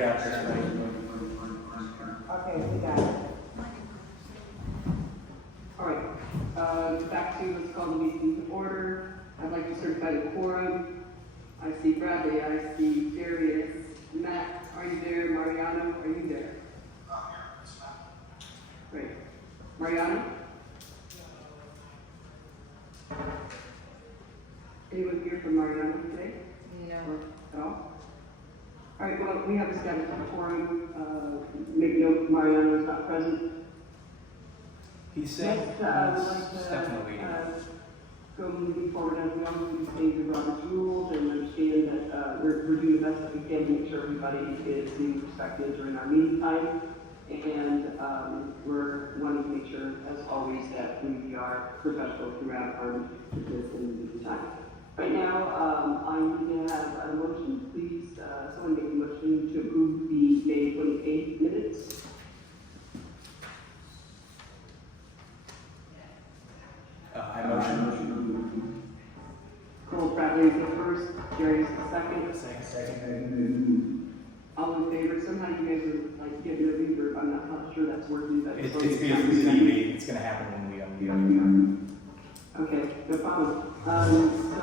it out this way. Okay, we got it. All right, back to let's call the meeting to order. I'd like to certify the quorum. I see Bradley, I see Darius, Matt, are you there? Mariano, are you there? Great. Mariano? Anyone here from Mariano today? No. Or at all? All right, well, we have established a quorum. Make note Mariano is not present. He's saying, Next, I would like to definitely. go moving forward as we always do the Robert's rules and understand that we're doing the best that we can to make sure everybody is being respected during our meeting time. And we're wanting to make sure, as always, that we are professional throughout our business and meeting time. Right now, I need to have a motion, please. Someone make a motion to approve the May 28th minutes. I motion. Cole Bradley is the first, Jerry is the second. Second. All in favor? Somehow you guys are like getting a reverb. I'm not sure that's working, but It's because it's TV. It's going to happen when we okay, no problem. So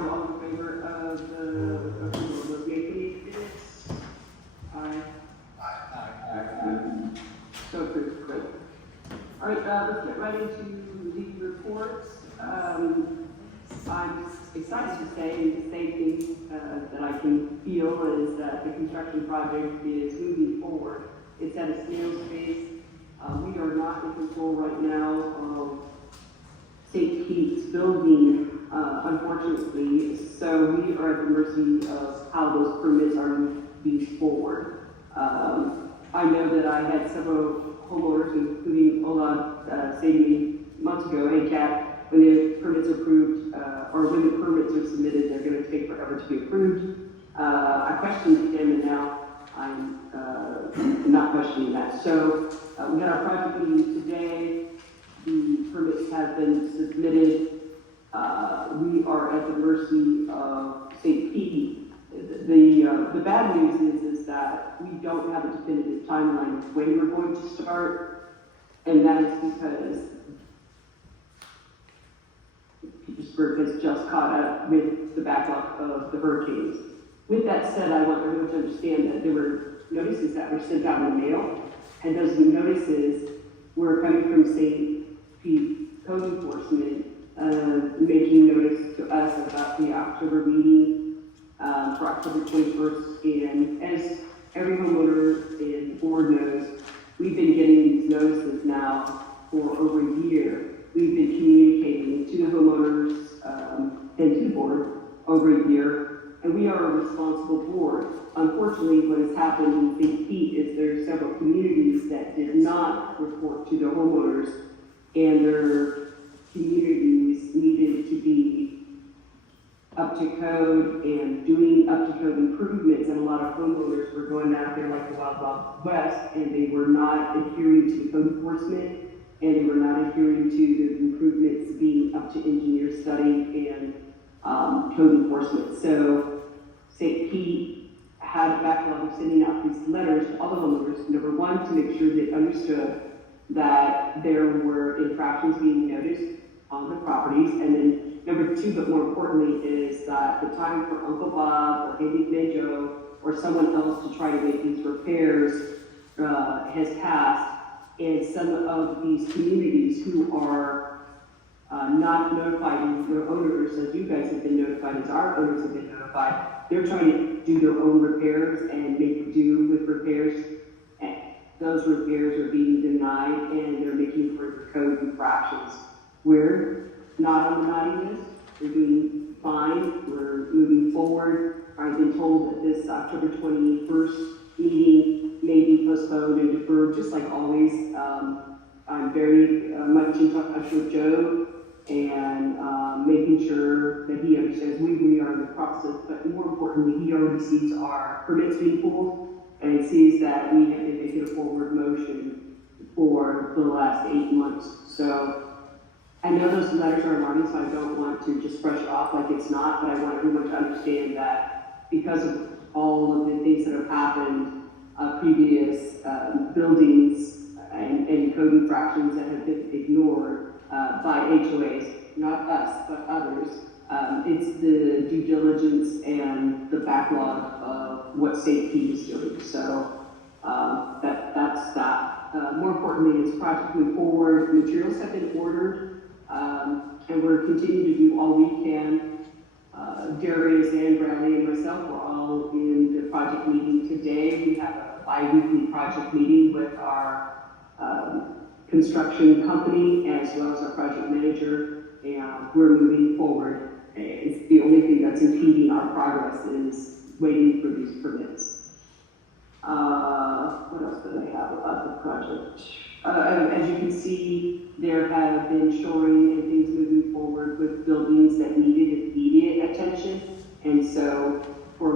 all in favor of the approval of those May 28th minutes? Aye. So approved. Good. All right, let's get right into the reports. I'm excited to say, and the same thing that I can feel is that the construction project is moving forward. It's at a snail's pace. We are not in control right now of St. Pete's building, unfortunately, so we are at the mercy of how those permits are moving forward. I know that I had several homeowners, including Ola, say to me months ago, hey Kat, when the permits are approved, or when the permits are submitted, they're going to take forever to be approved. I questioned him, and now I'm not questioning that. So we had our project meeting today. The permits have been submitted. We are at the mercy of St. Pete. The bad news is that we don't have a definitive timeline of when we're going to start, and that is because Petersburg has just caught up with the backlog of the hurricanes. With that said, I want everyone to understand that there were notices that were sent out in the mail, and those notices were coming from St. Pete Code Enforcement, making notice to us about the October meeting for October 21st. And as every homeowner and the board knows, we've been getting these notices now for over a year. We've been communicating to the homeowners and to the board over a year, and we are a responsible board. Unfortunately, what has happened in St. Pete is there are several communities that did not report to the homeowners, and their communities needed to be up to code and doing up to code improvements, and a lot of homeowners were going out there like the Wild Wild West, and they were not adhering to the code enforcement, and they were not adhering to the improvements being up to engineer study and code enforcement. So St. Pete had a backlog of sending out these letters to all the homeowners. Number one, to make sure they understood that there were infractions being noticed on the properties, and then number two, but more importantly, is that the time for Uncle Bob or Handy Joe or someone else to try to make these repairs has passed. And some of these communities who are not notifying their owners, as you guys have been notified, as our owners have been notified, they're trying to do their own repairs and make do with repairs. And those repairs are being denied, and they're making further code infractions. We're not on the naughty list. We're doing fine. We're moving forward. I've been told that this October 21st meeting may be postponed and deferred, just like always. I'm very much in touch with Joe and making sure that he understands we are in the process, but more importantly, he already sees our permits being pulled and sees that we have been making a forward motion for the last 8 months. So I know those letters are alarming, so I don't want to just brush it off like it's not, but I want everyone to understand that because of all of the things that have happened, previous buildings and code infractions that have been ignored by HOAs, not us, but others. It's the due diligence and the backlog of what safety is doing. So that's that. More importantly, is project move forward. Materials have been ordered, and we're continuing to do all we can. Darius and Bradley and myself were all in the project meeting today. We have a bi-weekly project meeting with our construction company as well as our project manager, and we're moving forward. It's the only thing that's impeding our progress is waiting for these permits. What else did I have about the project? As you can see, there have been shoring and things moving forward with buildings that needed immediate attention. And so for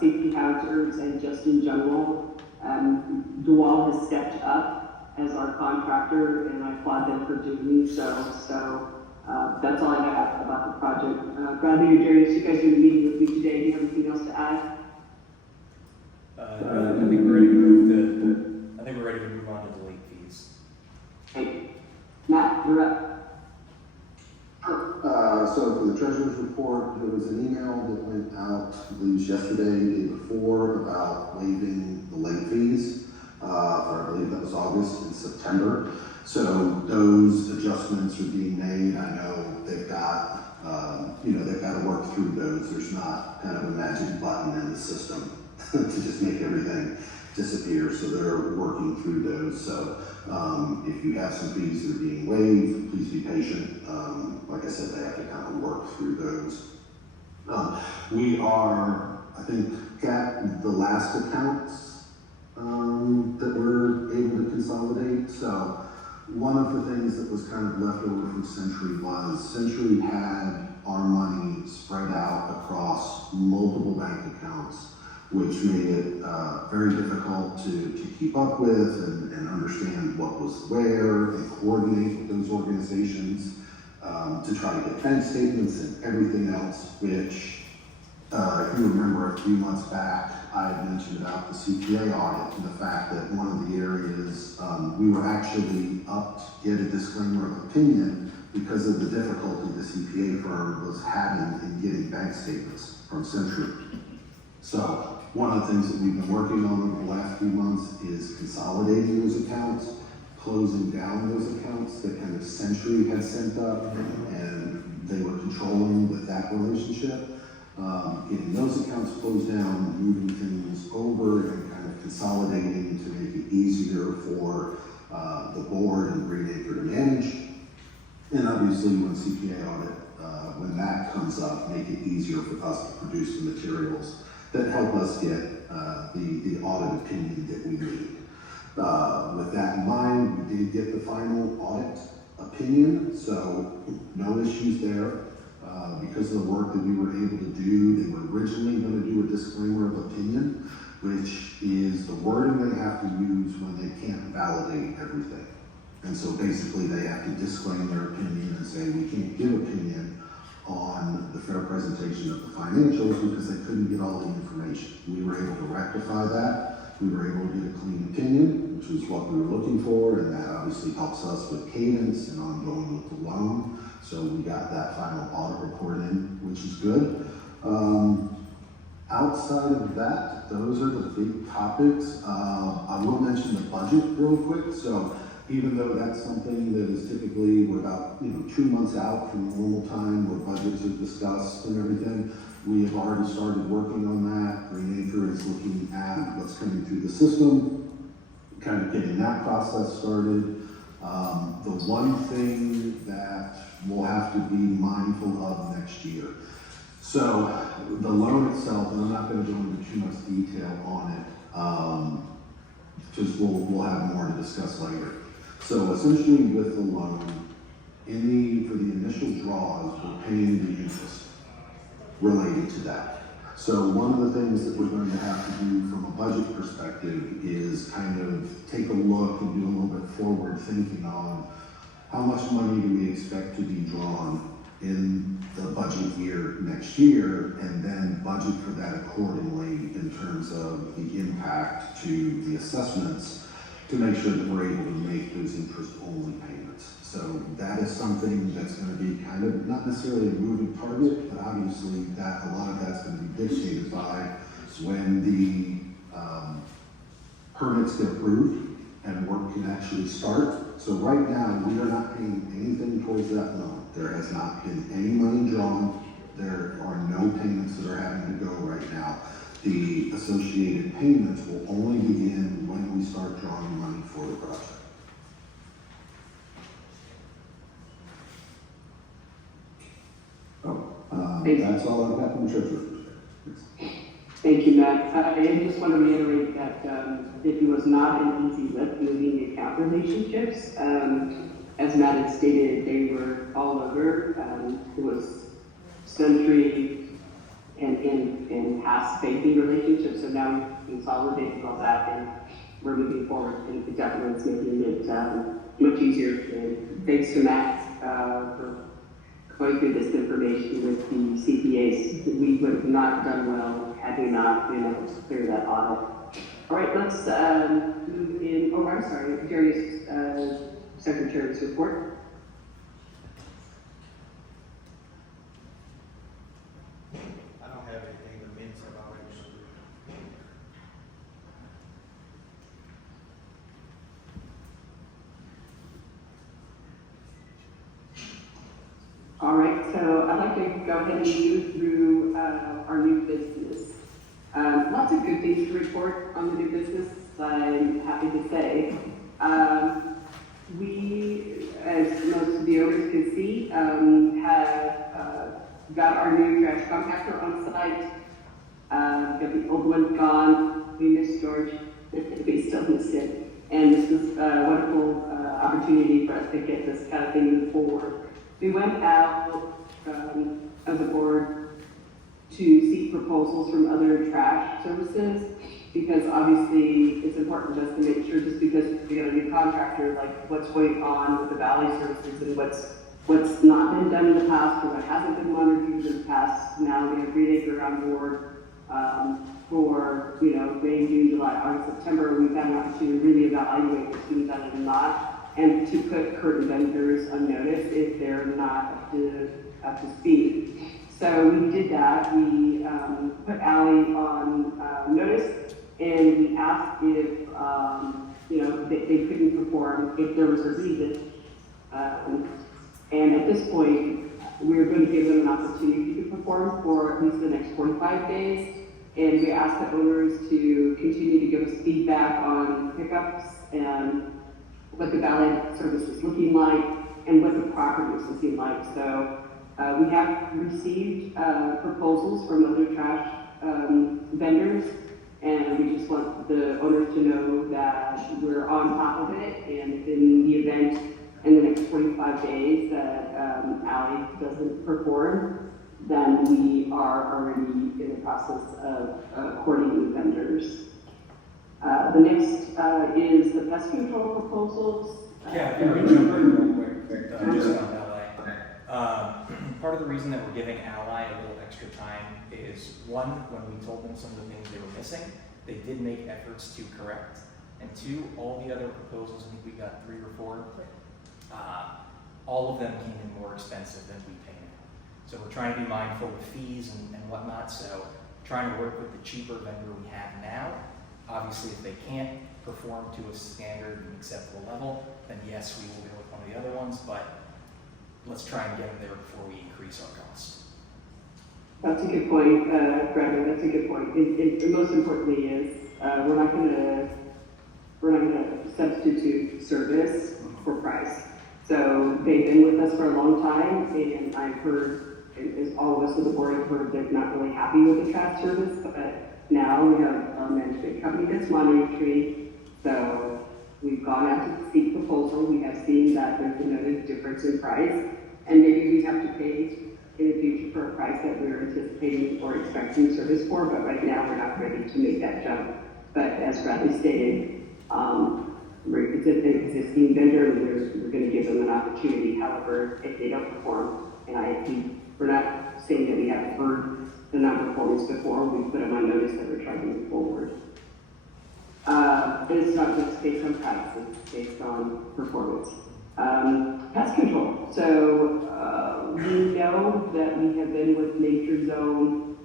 safety hazards and just in general, DeWalt has stepped up as our contractor, and I applaud them for doing so. So that's all I have about the project. Bradley or Darius, you guys are in the meeting with me today. Do you have anything else to add? I think we're ready to move I think we're ready to move on to the late fees. Hey, Matt, you're up. So for the treasurer's report, there was an email that went out, I believe yesterday, the day before, about waiving the late fees. I believe that was August and September. So those adjustments are being made. I know they've got, they've got to work through those. There's not kind of a magic button in the system to just make everything disappear. So they're working through those. So if you have some fees that are being waived, please be patient. Like I said, they have to kind of work through those. We are, I think, at the last accounts that we're able to consolidate. So one of the things that was kind of left over from Century was Century had our money spread out across multiple bank accounts, which made it very difficult to keep up with and understand what was where and coordinate with those organizations to try to get bank statements and everything else, which, if you remember a few months back, I had mentioned about the CPA audit and the fact that one of the areas we were actually up to get a disclaimer of opinion because of the difficulty the CPA firm was having in getting bank statements from Century. So one of the things that we've been working on over the last few months is consolidating those accounts, closing down those accounts that kind of Century had sent up and they were controlling with that relationship. Getting those accounts closed down, moving things over and kind of consolidating to make it easier for the board and Greenacre to manage. And obviously when CPA audit, when that comes up, make it easier for us to produce the materials that help us get the audit opinion that we need. With that in mind, we did get the final audit opinion, so no issues there. Because of the work that we were able to do, they were originally going to do a disclaimer of opinion, which is the wording they have to use when they can't validate everything. And so basically they have to disclaim their opinion and say, we can't give opinion on the fair presentation of the financials because they couldn't get all the information. We were able to rectify that. We were able to get a clean opinion, which was what we were looking for, and that obviously helps us with cadence and ongoing with the loan. So we got that final audit report in, which is good. Outside of that, those are the big topics. I will mention the budget real quick. So even though that's something that is typically, we're about 2 months out from normal time where budgets are discussed and everything, we have already started working on that. Greenacre is looking at what's coming through the system, kind of getting that process started. The one thing that we'll have to be mindful of next year. So the loan itself, and I'm not going to go into too much detail on it, because we'll have more to discuss later. So essentially with the loan, for the initial draws, we're paying the interest related to that. So one of the things that we're going to have to do from a budget perspective is kind of take a look and do a little bit forward thinking on how much money do we expect to be drawn in the budget year next year, and then budget for that accordingly in terms of the impact to the assessments to make sure that we're able to make those interest-only payments. So that is something that's going to be kind of not necessarily a moving target, but obviously that a lot of that's going to be dictated by when the permits get approved and work can actually start. So right now, we are not paying anything towards that loan. There has not been any money drawn. There are no payments that are having to go right now. The associated payments will only begin when we start drawing money for the project. That's all I've got from the treasurer's perspective. Thank you, Matt. I just want to reiterate that it was not an easy lift moving the account relationships. As Matt had stated, they were all over. It was Century and past banking relationships, so now we've consolidated all that and we're moving forward, and it definitely is making it much easier. And thanks to Matt for going through this information with the CPAs. We would have not done well had we not been able to clear that audit. All right, let's move in. Oh, I'm sorry, Jerry's Secretary's report. I don't have anything, the minutes have already been. All right, so I'd like to go ahead and move through our new business. Lots of good things to report on the new business, I'm happy to say. We, as most of the owners can see, have got our new trash compactor on site. Got the old one gone. We miss George. We still miss him. And this is a wonderful opportunity for us to get this kind of thing moving forward. We went out as a board to seek proposals from other trash services, because obviously it's important to us to make sure, just because we got a new contractor, like what's going on with the valley services and what's not been done in the past, or what hasn't been monitored in the past. Now we have Green Acre on board for May, June, July, August, September. We've had an opportunity to really evaluate what's being done and not, and to put current vendors on notice if they're not up to speed. So we did that. We put Ally on notice, and we asked if they couldn't perform if there was a reason. And at this point, we're going to give them an opportunity to perform for at least the next 45 days. And we asked the owners to continue to give us feedback on pickups and what the valet service is looking like and what the property is looking like. So we have received proposals from other trash vendors, and we just want the owners to know that we're on top of it, and in the event in the next 45 days that Ally doesn't perform, then we are already in the process of courting new vendors. The next is the pest control proposals. Yeah, can we jump in real quick? Just on Ally. Part of the reason that we're giving Ally a little extra time is, one, when we told them some of the things they were missing, they did make efforts to correct. And two, all the other proposals, I think we got 3 or 4, all of them came in more expensive than we paid. So we're trying to be mindful of fees and whatnot, so trying to work with the cheaper vendor we have now. Obviously, if they can't perform to a standard and acceptable level, then yes, we will go with one of the other ones, but let's try and get them there before we increase our costs. That's a good point, Brendan. That's a good point. And most importantly is we're not going to substitute service for price. So they've been with us for a long time, and I've heard, as all of us on the board have heard, they're not really happy with the trash service, but now we have a management company that's monitoring. So we've gone out to seek proposal. We have seen that there's a noted difference in price, and maybe we have to pay in the future for a price that we're anticipating or expecting service for, but right now we're not ready to make that jump. But as Bradley stated, it's an existing vendor, and we're going to give them an opportunity. However, if they don't perform, we're not saying that we haven't heard the non-performance before. We put them on notice that we're trying to move forward. But it's not just based on practice, it's based on performance. Pest control. So we know that we have been with Nature Zone,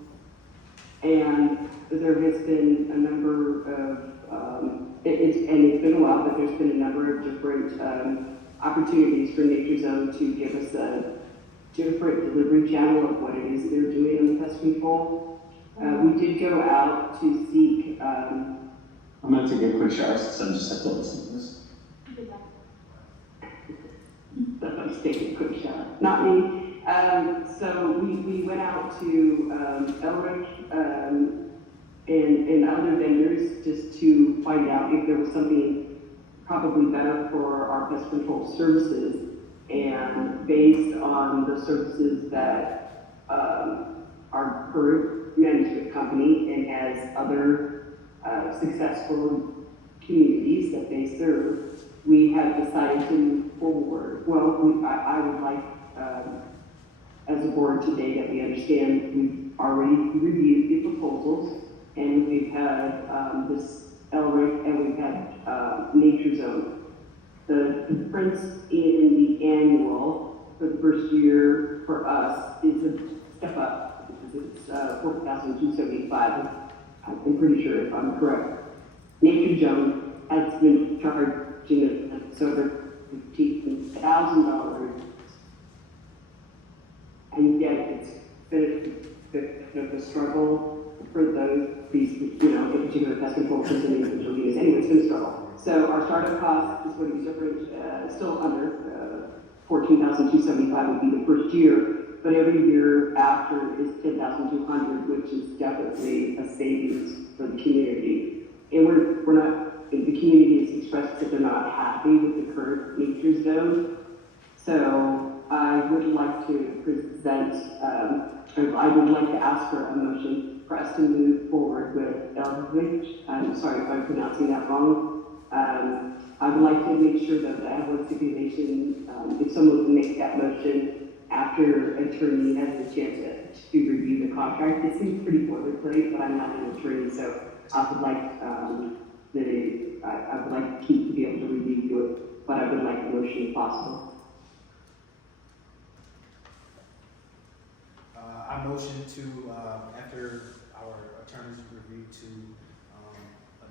and there has been a number of, it's been a while, but there's been a number of different opportunities for Nature Zone to give us a different delivery channel of what it is they're doing on the pest control. We did go out to seek. I'm going to take a quick shower since I just have to listen to this. Let's take a quick shower. Not me. So we went out to Elric and other vendors just to find out if there was something probably better for our pest control services. And based on the services that our current management company and has other successful communities that they serve, we have decided to move forward. Well, I would like, as a board today, that we understand we've already reviewed the proposals, and we've had this LRIC, and we've had Nature Zone. The difference in the annual for the first year for us is a step up, because it's $4,275. I'm pretty sure if I'm correct. Nature Zone has been charging us over $15,000, and yet it's been a bit of a struggle for these, in particular pest control systems and individual units. Anyway, it's been a struggle. So our startup cost is going to be different, still under $14,275 would be the first year, but every year after is $10,200, which is definitely a savings for the community. And we're not, the community has expressed that they're not happy with the current Nature Zone. So I would like to present, I would like to ask for a motion for us to move forward with Elrich. I'm sorry if I'm pronouncing that wrong. I would like to make sure that I have one stipulation, if someone can make that motion after attorney has a chance to review the contract. It seems pretty boilerplate, but I'm not an attorney, so I would like I would like Keith to be able to review it, but I would like the motion if possible. I motion to, after our attorney's review, to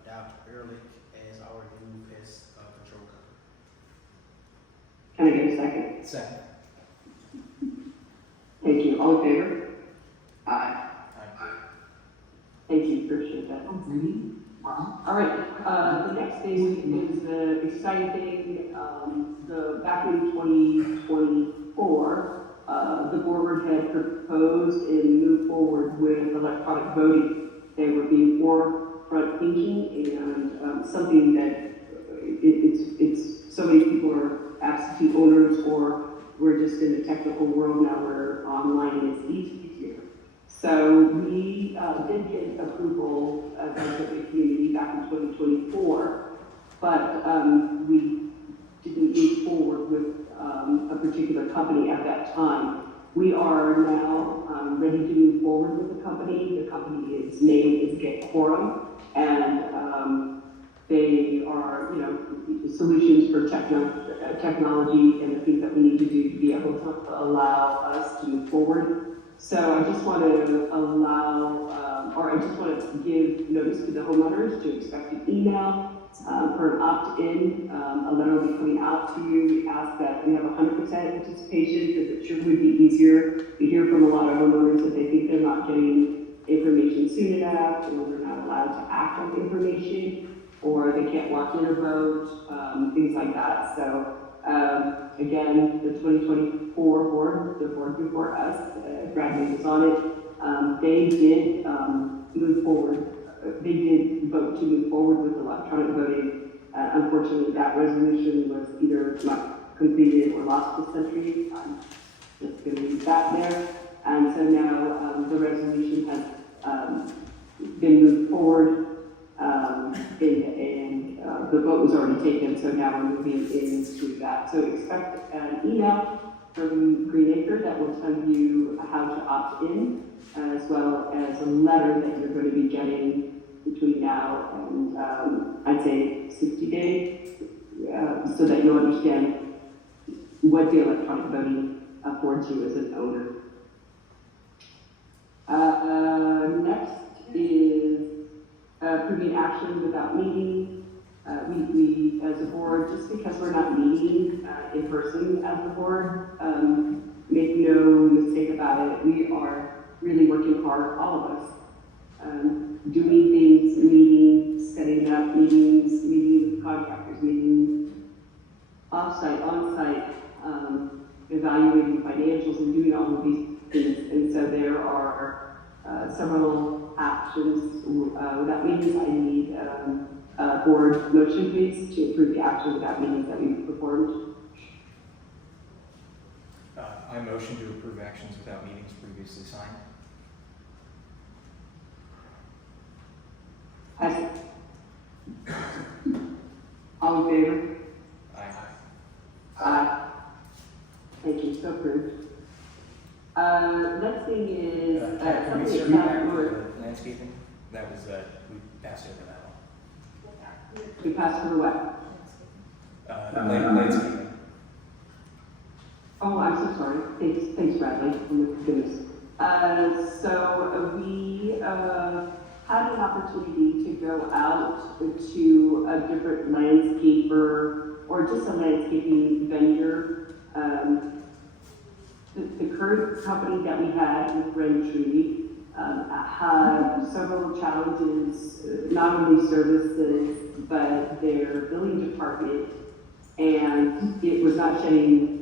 adopt Ehrlich as our new pest control company. Can I get a second? Second. Thank you. All in favor? Aye. Aye. Thank you, appreciate that. All right, the next thing is the exciting thing, back in 2024, the board had proposed and moved forward with electronic voting. They were being forefront thinking, and something that it's so many people are absentee owners, or we're just in the technical world now where online is easier. So we did get approval as a community back in 2024, but we didn't move forward with a particular company at that time. We are now ready to move forward with the company. The company's name is Get Quorum, and they are, solutions for technology and the things that we need to do to be able to allow us to move forward. So I just want to I just want to give notice to the homeowners to expect an email for an opt-in. A letter will be coming out to you. We ask that we have 100% participation, because it sure would be easier. We hear from a lot of homeowners that they think they're not getting information soon enough, or they're not allowed to act on the information, or they can't walk in or vote, things like that. So again, the 2024 board, the board before us, Bradley was on it, they did move forward. They did vote to move forward with electronic voting. Unfortunately, that resolution was either not completed or lost to century. I'm just going to leave that there. And so now the resolution has been moved forward, and the vote was already taken, so now we're moving into that. So expect an email from Greenacre that will tell you how to opt in, as well as a letter that you're going to be getting between now and, I'd say 60 days, so that you'll understand what the electronic voting affords you as an owner. Next is approving action without meeting. We, as a board, just because we're not meeting in person as a board, make no mistake about it, we are really working hard, all of us, doing things, meetings, setting up meetings, meeting with contractors, meeting off-site, on-site, evaluating financials and doing all of these things. And so there are several actions. Without meetings, I need board motion, please, to approve the action without meetings that we've performed. I motion to approve actions without meetings previously signed. All in favor? Aye. Aye. Thank you, so approved. Next thing is, Can we something circle back about to your, the landscaping? That was, we passed over that one. we passed for the what? Landscaping. Oh, I'm so sorry. Thanks, Bradley. Oh my goodness. So we had an opportunity to go out to a different landscaper or just a landscaping vendor. The current company that we had with Red Tree had several challenges, not only services, but their billing department, and it was not shedding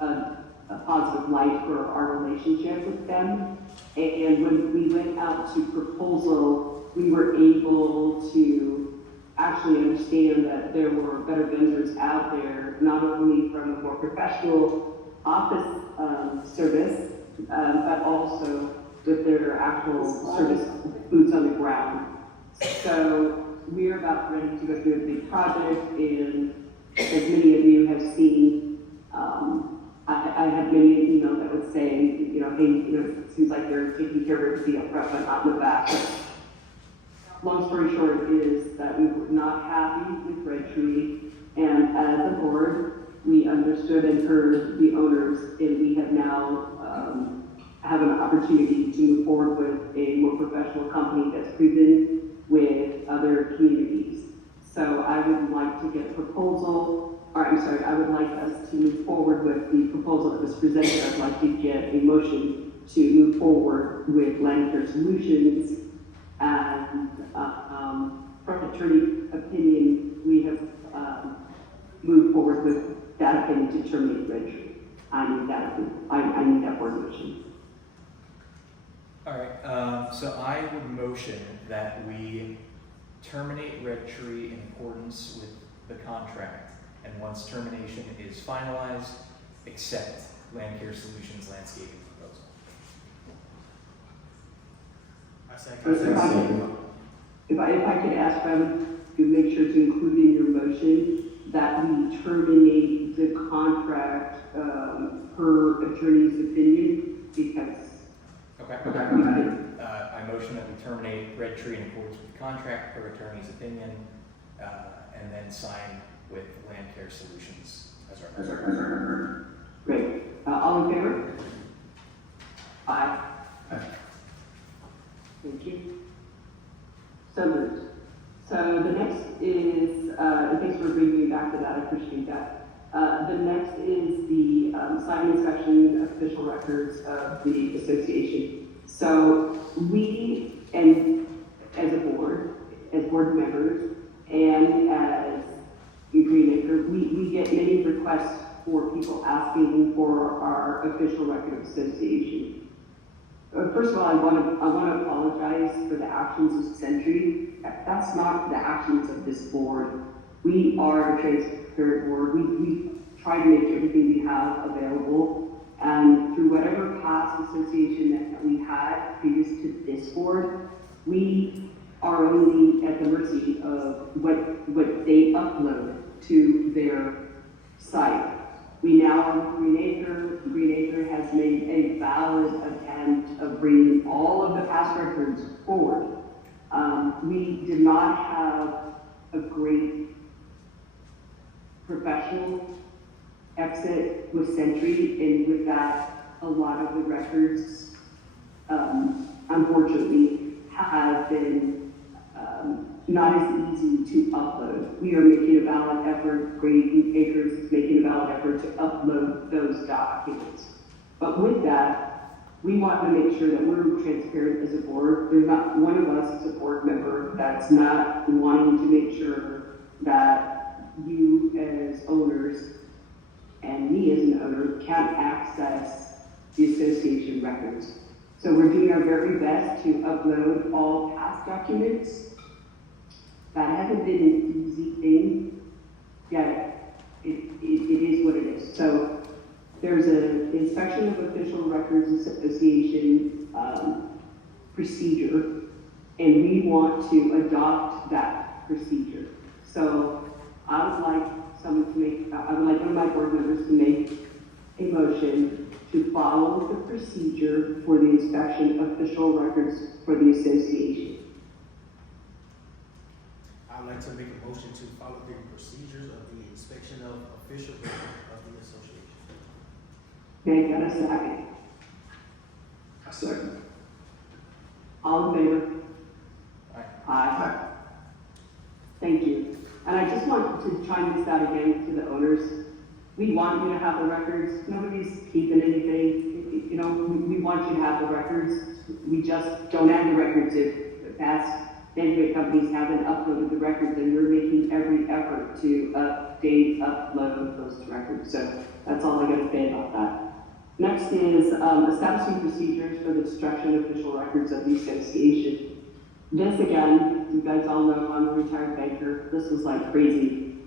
a positive light for our relationship with them. And when we went out to proposal, we were able to actually understand that there were better vendors out there, not only from a more professional office service, but also with their actual service boots on the ground. So we're about ready to go through a big project, and as many of you have seen, I had many an email that would say, hey, it seems like they're taking care of everything up front, but not in the back. Long story short is that we were not happy with Red Tree, and as a board, we understood and heard the owners, and we have now have an opportunity to move forward with a more professional company that's proven with other communities. So I would like to get a proposal, or I'm sorry, I would like us to move forward with the proposal that was presented. I'd like to get a motion to move forward with Land Care Solutions, and from attorney opinion, we have moved forward with that opinion to terminate Red Tree. I need that board motion. All right, so I would motion that we terminate Red Tree in accordance with the contract, and once termination is finalized, accept Land Care Solutions landscaping proposal. I second. If I could ask them to make sure to include in your motion that we terminate the contract per attorney's opinion, because Okay. I motion that we terminate Red Tree in accordance with the contract per attorney's opinion, and then sign with Land Care Solutions as our. Great. All in favor? Aye. Thank you. So moved. So the next is, and thanks for bringing me back to that, I appreciate that. The next is the signing inspection of official records of the association. So we, and as a board, as board members, and as Greenacre, we get many requests for people asking for our official record of association. First of all, I want to apologize for the actions of Century. That's not the actions of this board. We are a transparent board. We try to make everything we have available, and through whatever past association that we had previous to this board, we are only at the mercy of what they upload to their site. We now are Greenacre Green Acre has made a valid attempt of bringing all of the past records forward. We did not have a great professional exit with Century, and with that, a lot of the records, unfortunately, have been not as easy to upload. We are making a valid effort, Green Acres is making a valid effort to upload those documents. But with that, we want to make sure that we're transparent as a board. There's not one of us as a board member that's not wanting to make sure that you as owners and me as an owner can't access the association records. So we're doing our very best to upload all past documents. That hasn't been an easy thing, yet it is what it is. So there's an inspection of official records association procedure, and we want to adopt that procedure. So I would like one of my board members to make a motion to follow the procedure for the inspection of official records for the association. I would like to make a motion to follow the procedures of the inspection of official records of the association. May I get a second? A second. All in favor? Aye. Aye. Thank you. And I just want to chime this out again to the owners. We want you to have the records. Nobody's keeping anything. You know, we want you to have the records. We just don't have the records if past management companies haven't uploaded the records, and we're making every effort to upload those records. So that's all I got to say about that. Next is establishing procedures for the destruction of official records of the association. This again, you guys all know I'm a retired banker. This was like crazy.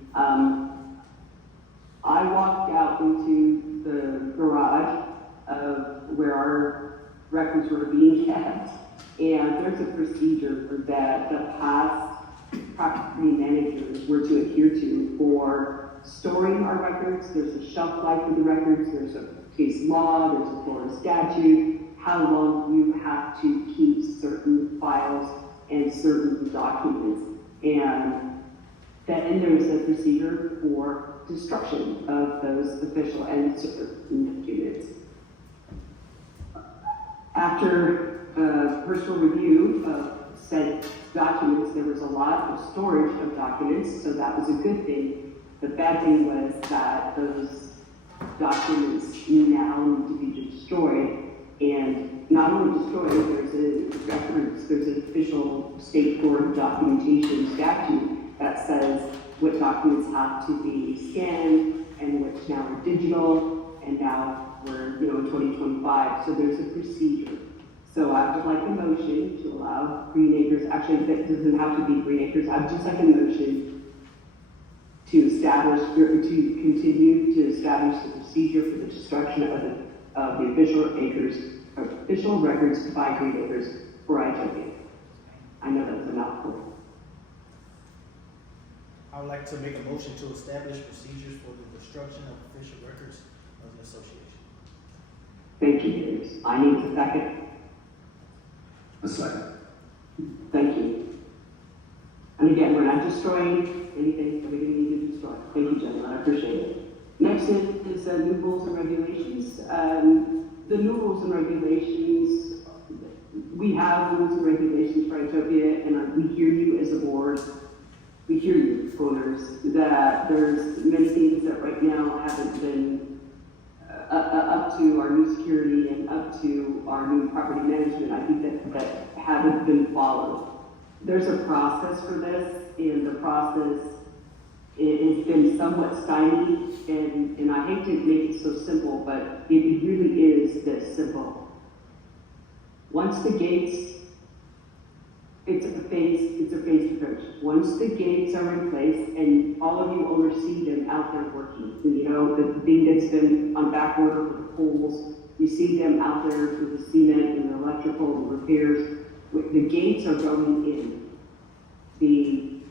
I walked out into the garage of where our records were being kept, and there's a procedure that the past property managers were to adhere to for storing our records. There's a shelf life of the records, there's a case law, there's a Florida statute, how long you have to keep certain files and certain documents. And there's a procedure for destruction of those official and certain documents. After personal review of said documents, there was a lot of storage of documents, so that was a good thing. The bad thing was that those documents now need to be destroyed, and not only destroyed, there's an official state board documentation statute that says what documents have to be scanned and which now are digital, and now we're in 2025, so there's a procedure. So I would like a motion to allow Green Acres, actually that doesn't have to be Green Acres, I would just like a motion to establish, to continue to establish the procedure for the destruction of the official records by Green Acres for Itopia. I know that's a mouthful. I would like to make a motion to establish procedures for the destruction of official records of the association. Thank you, James. I need a second. A second. Thank you. And again, we're not destroying anything that we didn't need to destroy. Thank you, gentlemen. I appreciate it. Next is new rules and regulations. The new rules and regulations, we have rules and regulations for Itopia, and we hear you as a board. We hear you, owners, that there's many things that right now haven't been up to our new security and up to our new property management. I think that haven't been followed. There's a process for this, and the process has been somewhat stymied, and I hate to make it so simple, but it really is this simple. Once the gates, it's a phased approach. Once the gates are in place, and all of you owners see them out there working, the thing that's been on back order for the poles, you see them out there for the cement and the electrical and repairs. The gates are going in. The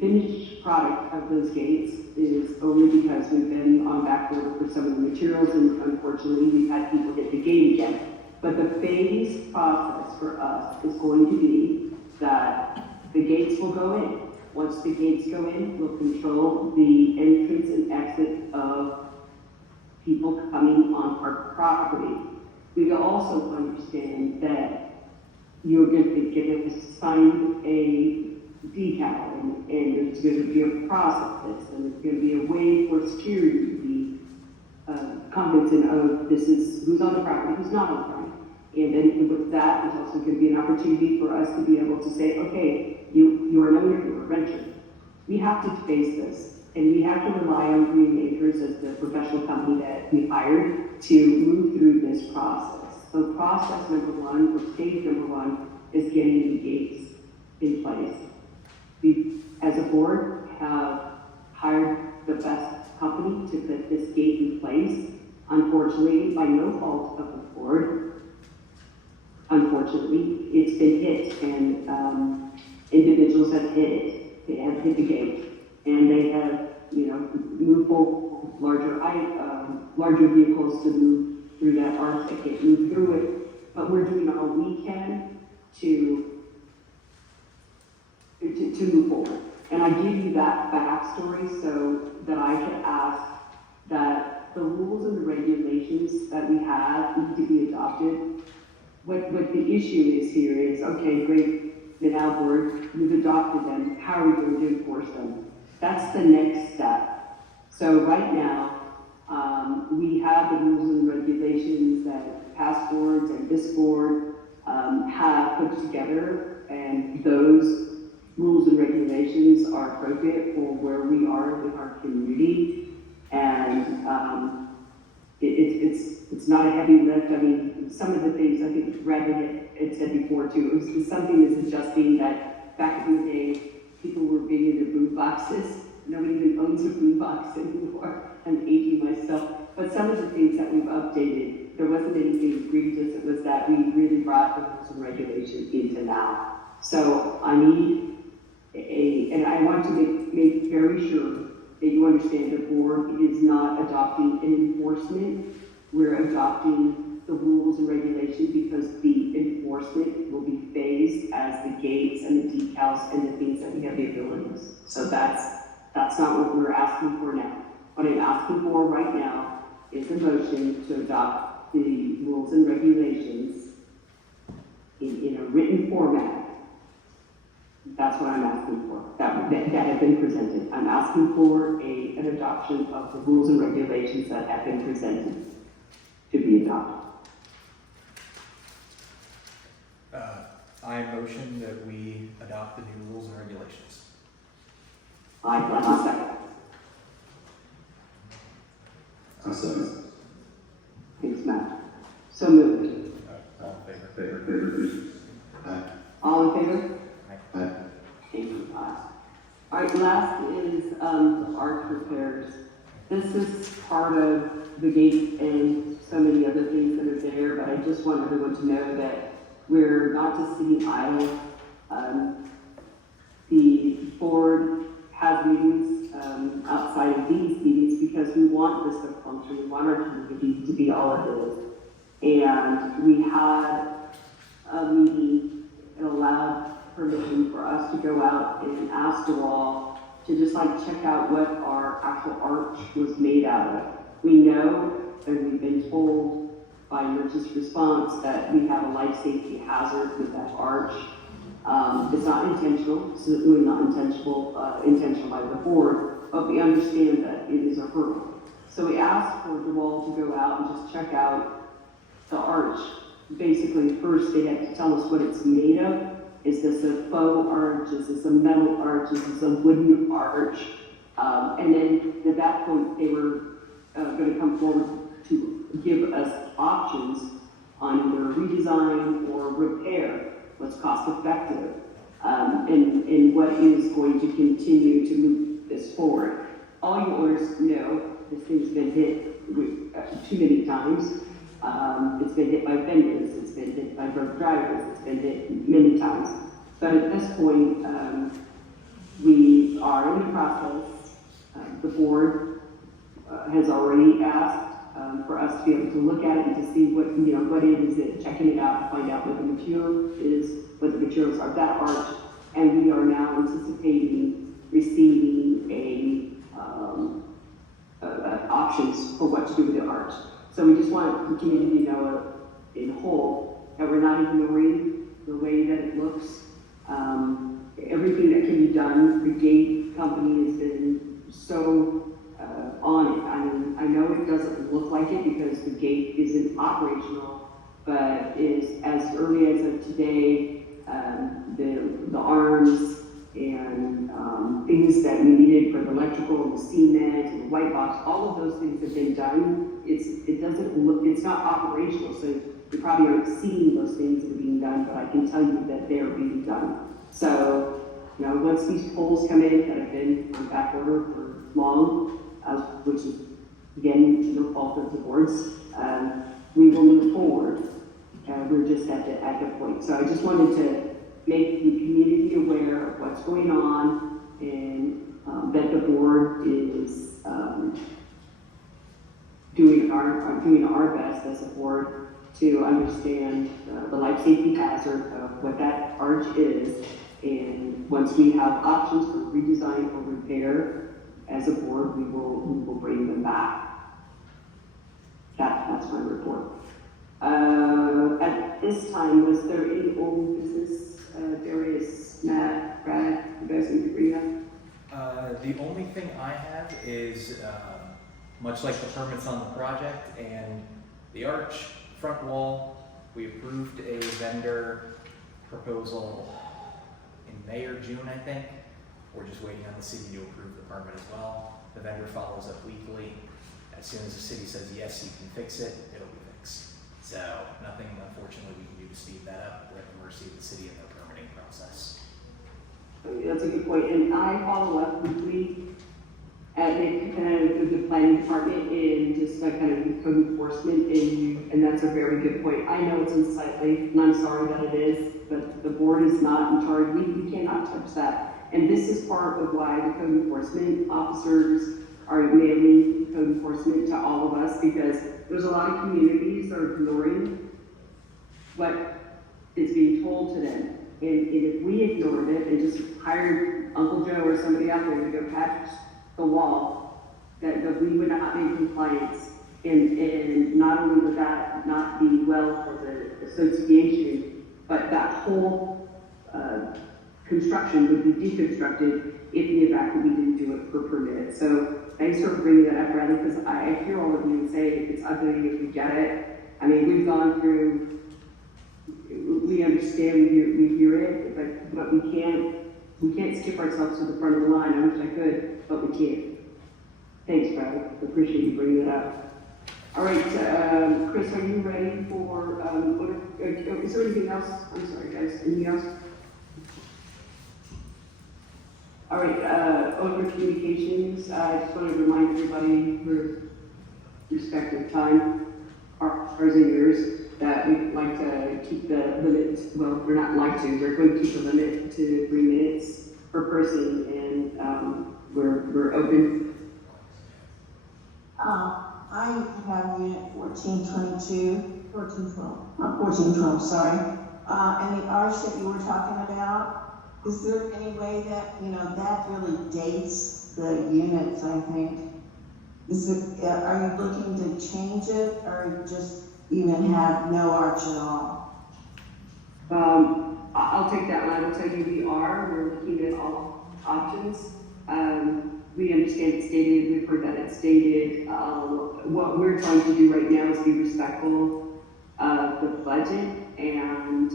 finished product of those gates is only because we've been on back order for some of the materials, and unfortunately, we've had people hit the gate again. But the phased process for us is going to be that the gates will go in. Once the gates go in, we'll control the entrance and exit of people coming on our property. We also understand that you're going to get assigned a decal, and there's going to be a process, and there's going to be a way for security to be cognizant of this is who's on the property, who's not on the property. And then with that, there's also going to be an opportunity for us to be able to say, okay, you're an owner, you're a renter. We have to face this, and we have to rely on Green Acres as the professional company that we hired to move through this process. So process number one, or stage number one, is getting the gates in place. We, as a board, have hired the best company to put this gate in place. Unfortunately, by no fault of the board, unfortunately, it's been hit, and individuals have hit it. They have hit the gate, and they have, moved forward larger vehicles to move through that arch. They can't move through it, but we're doing all we can to move forward. And I give you that backstory so that I can ask that the rules and the regulations that we have need to be adopted. What the issue is here is, okay, great, the now board, you've adopted them, how are we going to enforce them? That's the next step. So right now, we have the rules and regulations that past boards and this board have put together, and those rules and regulations are appropriate for where we are with our community. And it's not a heavy lift. I mean, some of the things I think Bradley had said before too, it's something that's adjusting that back in the day, people were big into boom boxes. Nobody even owns a boom box anymore. I'm aging myself. But some of the things that we've updated, there wasn't anything egregious. It was that we really brought the rules and regulations into now. So I need and I want to make very sure that you understand the board is not adopting an enforcement. We're adopting the rules and regulations because the enforcement will be phased as the gates and the decals and the things that we have the abilities. So that's not what we're asking for now. What I'm asking for right now is a motion to adopt the rules and regulations in a written format. That's what I'm asking for, that have been presented. I'm asking for an adoption of the rules and regulations that have been presented to be adopted. I motion that we adopt the new rules and regulations. I'd like a second. Second. Thanks, Matt. So moved. All in favor? All in favor? Aye. Thank you. All right, last is the arch repairs. This is part of the gate and so many other things that are there, but I just want everyone to know that we're not just sitting idle. The board has meetings outside of these meetings because we want this to function. We want our community to be all it is. And we had a meeting that allowed permission for us to go out and ask you all to just check out what our actual arch was made out of. We know, and we've been told by emergency response, that we have a life safety hazard with that arch. It's not intentional, certainly not intentional by the board, but we understand that it is a hurdle. So we asked for the wall to go out and just check out the arch. Basically, first they had to tell us what it's made of. Is this a faux arch? Is this a metal arch? Is this a wooden arch? And then at that point, they were going to come forward to give us options on either redesign or repair, what's cost effective, and what is going to continue to move this forward. All you owners know this thing's been hit too many times. It's been hit by vendors, it's been hit by drunk drivers, it's been hit many times. But at this point, We are in the process. The board has already asked for us to be able to look at it and to see what, what it is, checking it out, to find out what the material is, what the materials are, that arch. And we are now anticipating receiving options for what to do with the arch. So we just want the community to know in whole that we're not ignoring the way that it looks. Everything that can be done, the gate company has been so on it. I mean, I know it doesn't look like it because the gate isn't operational, but is as early as of today, the arms and things that we needed for the electrical and the cement and the white box, all of those things have been done. It doesn't look, it's not operational, so you probably aren't seeing those things that are being done, but I can tell you that they are being done. So, once these poles come in that have been on back order for long, which is again no fault of the boards, we will move forward. We're just at the point. So I just wanted to make the community aware of what's going on and that the board is doing our best as a board to understand the life safety hazard of what that arch is. And once we have options for redesign or repair, as a board, we will bring them back. That's my report. At this time, was there any old business, Darius, Matt, Brad, you guys need to bring up? The only thing I have is, much like the permits on the project and the arch front wall, we approved a vendor proposal in May or June, I think. We're just waiting on the city to approve the permit as well. The vendor follows up weekly. As soon as the city says, yes, you can fix it, it'll be fixed. So nothing, unfortunately, we can do to speed that up. We're at the mercy of the city and their permitting process. That's a good point. And I follow up weekly at the planning department and just kind of code enforcement, and that's a very good point. I know it's unsightly, and I'm sorry that it is, but the board is not in charge. We cannot touch that. And this is part of why the code enforcement officers are mailing code enforcement to all of us, because there's a lot of communities that are ignoring what is being told to them. And if we ignored it and just hired Uncle Joe or somebody out there to go patch the wall, that we would not be in compliance. And not only would that not be well for the association, but that whole construction would be deconstructed if the event we didn't do it per permit. So thanks for bringing that up, Bradley, because I hear all of you say it's ugly if we get it. I mean, we've gone through, we understand, we hear it, but we can't skip ourselves to the front of the line. I wish I could, but we can't. Thanks, Bradley. I appreciate you bringing it up. All right, Chris, are you ready for, is there anything else? I'm sorry, guys, anything else? All right, over communications, I just want to remind everybody for respective time, ours and yours, that we'd like to keep the limit, well, we're not like to, we're going to keep the limit to 3 minutes per person, and we're open. I have unit 1412, sorry. And the arch that you were talking about, is there any way that, that really dates the units, I think? Are you looking to change it, or just even have no arch at all? I'll take that one. I will tell you we're looking at all options. We understand it's dated, we've heard that it's dated. What we're trying to do right now is be respectful of the budget, and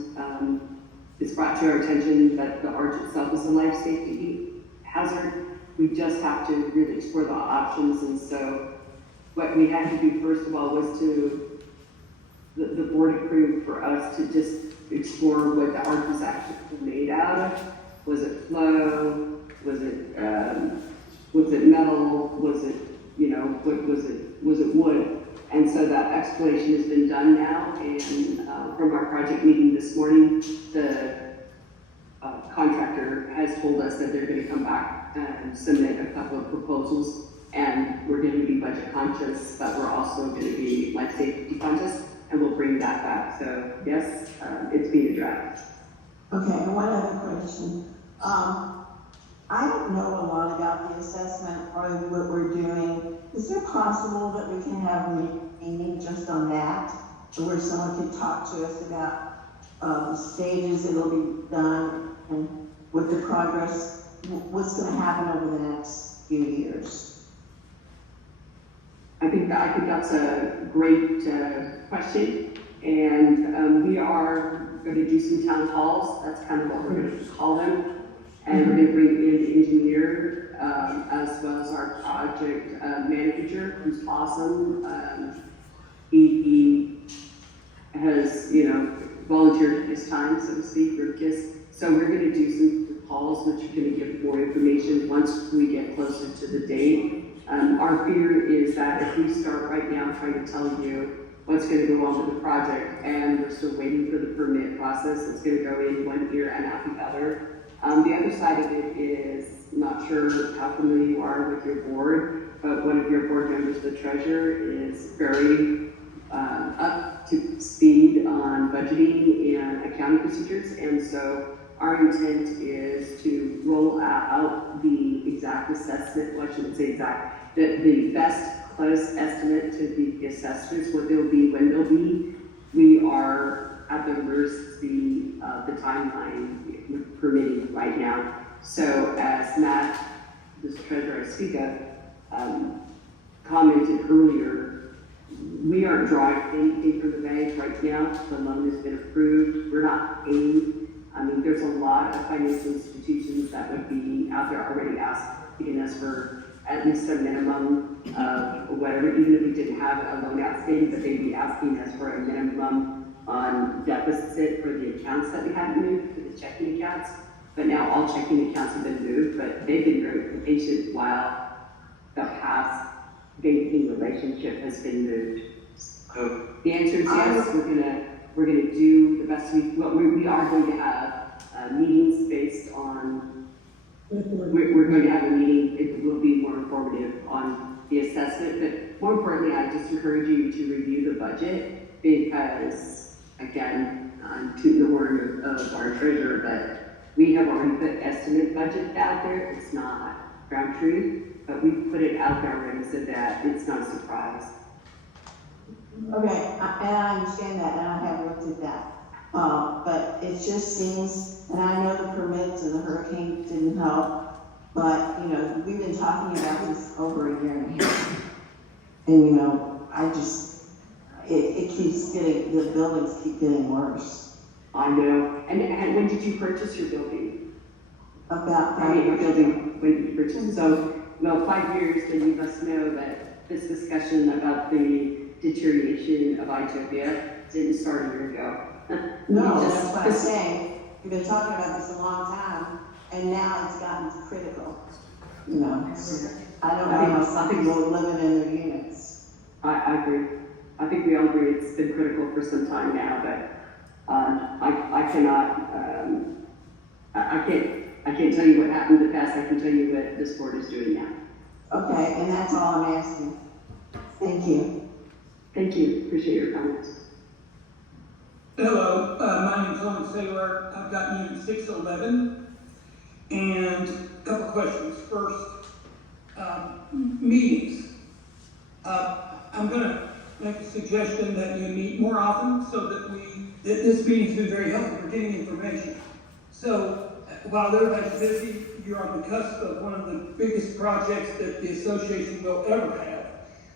it's brought to our attention that the arch itself is a life safety hazard. We just have to really explore the options, and so what we had to do first of all was to, the board approved for us to just explore what the arch was actually made out of. Was it flow? Was it metal? Was it, was it wood? And so that exploration has been done now, and from our project meeting this morning, the contractor has told us that they're gonna come back and submit a couple of proposals, and we're gonna be budget conscious, but we're also gonna be life safety conscious, and we'll bring that back. So yes, it's being addressed. Okay, and one other question. I don't know a lot about the assessment or what we're doing. Is it possible that we can have a meeting just on that, where someone could talk to us about the stages it'll be done and what the progress, what's going to happen over the next few years? I think that's a great question, and we are going to do some town halls. That's kind of what we're going to call them, and we're going to bring in the engineer as well as our project manager, who's awesome. He has, volunteered his time, so to speak, for KISS. So we're going to do some calls, which are going to give more information once we get closer to the date. Our fear is that if we start right now trying to tell you what's going to go on with the project, and we're still waiting for the permit process, it's going to go in one ear and out the other. The other side of it is, I'm not sure how familiar you are with your board, but one of your board members, the treasurer, is very up to speed on budgeting and accounting procedures, and so our intent is to roll out the exact assessment, well, I shouldn't say exact, the best close estimate to the assessments, what they'll be, when they'll be. We are at the mercy of the timeline permitting right now. So as Matt, this treasurer I speak of, commented earlier, we aren't drawing anything from the bank right now. The loan has been approved. We're not paying. I mean, there's a lot of financial institutions that would be out there already asking us for at least a minimum of whatever, even if we didn't have a loan outstanding, but they'd be asking us for a minimum on deficit for the accounts that we hadn't moved, for the checking accounts. But now all checking accounts have been moved, but they've been very patient while the past banking relationship has been moved. So the answer is yes, we're gonna do the best we are going to have meetings based on, we're going to have a meeting, it will be more informative on the assessment, but more importantly, I just encourage you to review the budget, because again, to the word of our treasurer, that we have already put estimate budget out there. It's not ground truth, but we put it out there already so that it's not a surprise. Okay, and I understand that, and I have looked at that. But it just seems, and I know the permits and the hurricane didn't help, but, we've been talking about this over a year and a half. And, it keeps getting, the buildings keep getting worse. I know. And when did you purchase your building? About Your building, when did you purchase it? So, 5 years, then you must know that this discussion about the deterioration of Itopia didn't start a year ago. No, that's what I'm saying. We've been talking about this a long time, and now it's gotten critical. I don't know how some people are living in their units. I agree. I think we all agree it's been critical for some time now, but I cannot, I can't tell you what happened in the past. I can tell you what this board is doing now. Okay, and that's all I'm asking. Thank you. Thank you. Appreciate your comments. Hello, my name is Owen Saylor. I've got unit 611, and a couple questions. First, meetings. I'm going to make a suggestion that you meet more often so that this meeting's been very helpful for getting information. So while everybody's busy, you're on the cusp of one of the biggest projects that the association will ever have.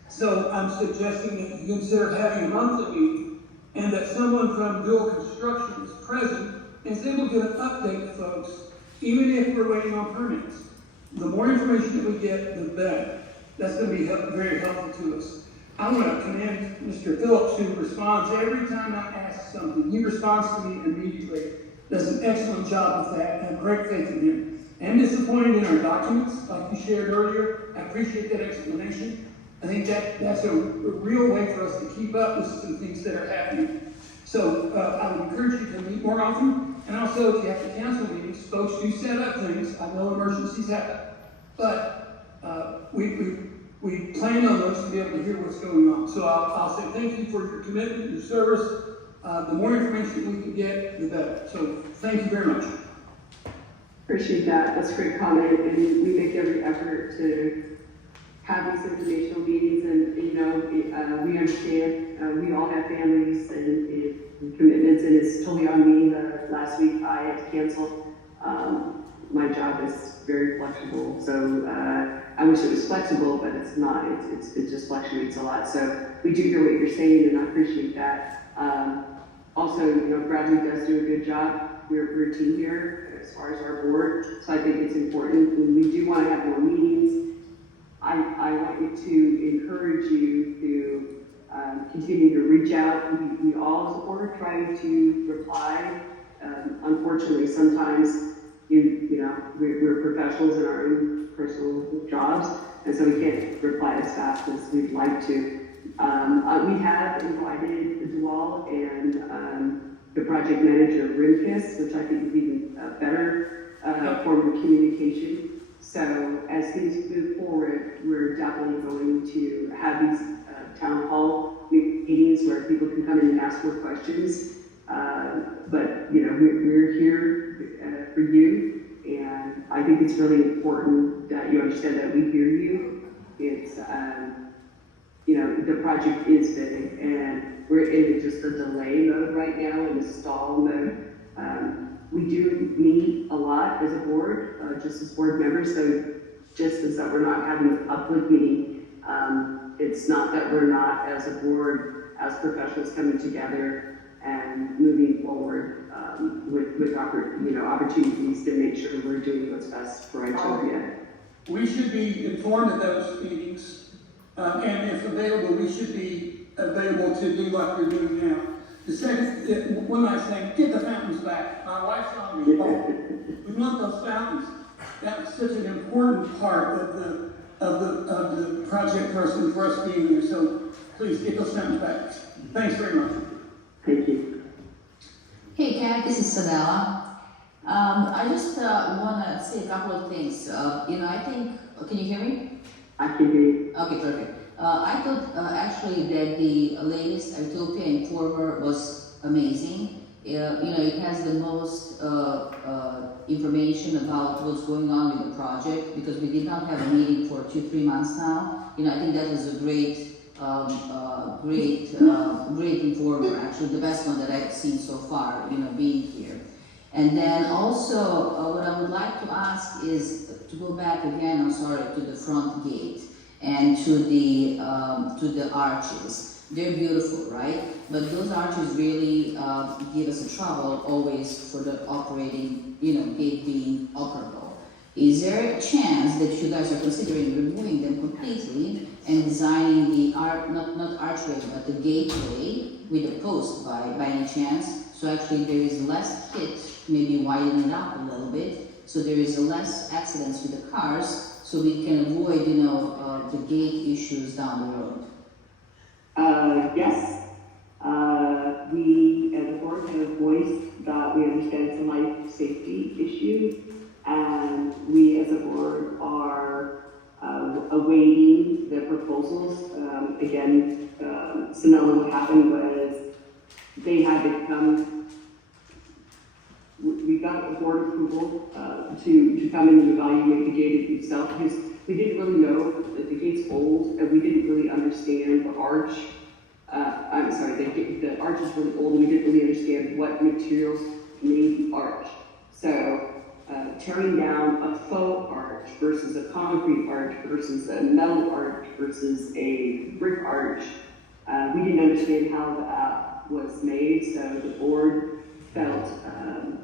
So I'm suggesting that you consider having a monthly meeting, and that someone from Dual Construction is present and is able to update the folks, even if we're waiting on permits. The more information that we get, the better. That's going to be very helpful to us. I want to commend Mr. Phillips, who responds every time I ask something. He responds to me immediately. Does an excellent job with that, and I have great faith in him. I'm disappointed in our documents, like you shared earlier. I appreciate that explanation. I think that's a real way for us to keep up with some things that are happening. So I would encourage you to meet more often. And also, if you have to cancel meetings, folks do set up things. I know emergencies happen. But we plan on those to be able to hear what's going on. So I'll say thank you for your commitment, your service. The more information we can get, the better. So thank you very much. Appreciate that. That's a great comment, and we make every effort to have these informational meetings, and, you know, we understand, we all have families and commitments, and it's totally on me. Last week I had to cancel. My job is very flexible, so I wish it was flexible, but it's not. It just fluctuates a lot. So we do hear what you're saying, and I appreciate that. Also, you know, Bradley does do a good job. We're a team here as far as our board, so I think it's important. And we do want to have more meetings. I want you to encourage you to continue to reach out. We all as a board try to reply. Unfortunately, sometimes you know we're professionals in our own personal jobs, and so we can't reply as fast as we'd like to. We have invited Dual and the project manager Rimkiss, which I think is even a better form of communication. So as things move forward, we're definitely going to have these town hall meetings where people can come in and ask more questions. But you know, we're here for you, and I think it's really important that you understand that we hear you. It's you know, the project is big, and we're in just a delay mode right now, in the stall mode. We do meet a lot as a board, just as board members, so just as that we're not having a public meeting, it's not that we're not, as a board, as professionals, coming together and moving forward with opportunities to make sure we're doing what's best for Itopia. We should be informed of those meetings, and if available, we should be available to do like we're doing now. The second, one last thing, get the fountains back. My wife's on me. We want those fountains. That's such an important part of the project person for us being here. So please get those fountains back. Thanks very much. Thank you. Hey Kat, this is Sadala. I just want to say a couple of things. You know, I think, can you hear me? I can be. Okay, perfect. I thought actually that the latest Itopia Informer was amazing. You know, it has the most information about what's going on with the project, because we did not have a meeting for 2-3 months now. You know, I think that was a great informer, actually the best one that I've seen so far, you know, being here. And then also what I would like to ask is to go back again, I'm sorry, to the front gate and to the arches. They're beautiful, right? But those arches really give us a trouble always for the operating, you know, gate being operable. Is there a chance that you guys are considering removing them completely and designing the not archway, but the gateway with a post by any chance? So actually there is less hit, maybe widen it up a little bit, so there is less accidents with the cars, so we can avoid, you know, the gate issues down the road. Yes. We as a board have voiced that we understand it's a life safety issue, and we as a board are awaiting the proposals. Again, Sonoma, what happened was they had to come. We got the board approval to come in and evaluate the gate itself, because we didn't really know that the gate's old, and we didn't really understand the arch. I'm sorry, the arch is really old, and we didn't really understand what materials made the arch. So tearing down a faux arch versus a concrete arch versus a metal arch versus a brick arch, we didn't understand how that was made, so the board felt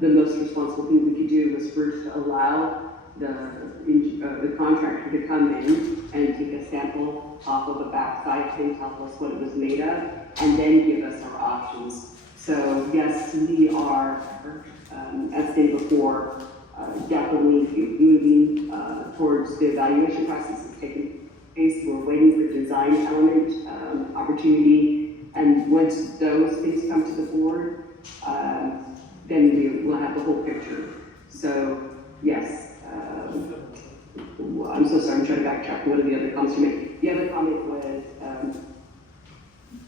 the most responsible thing we could do was first allow the contractor to come in and take a sample off of the backside and tell us what it was made of, and then give us our options. So yes, we are, as stated before, definitely moving towards the evaluation process is taking place. We're waiting for design element opportunity, and once those things come to the board, then we'll have the whole picture. So, yes, I'm so sorry, I'm trying to backtrack. What are the other comments you made? The other comment was,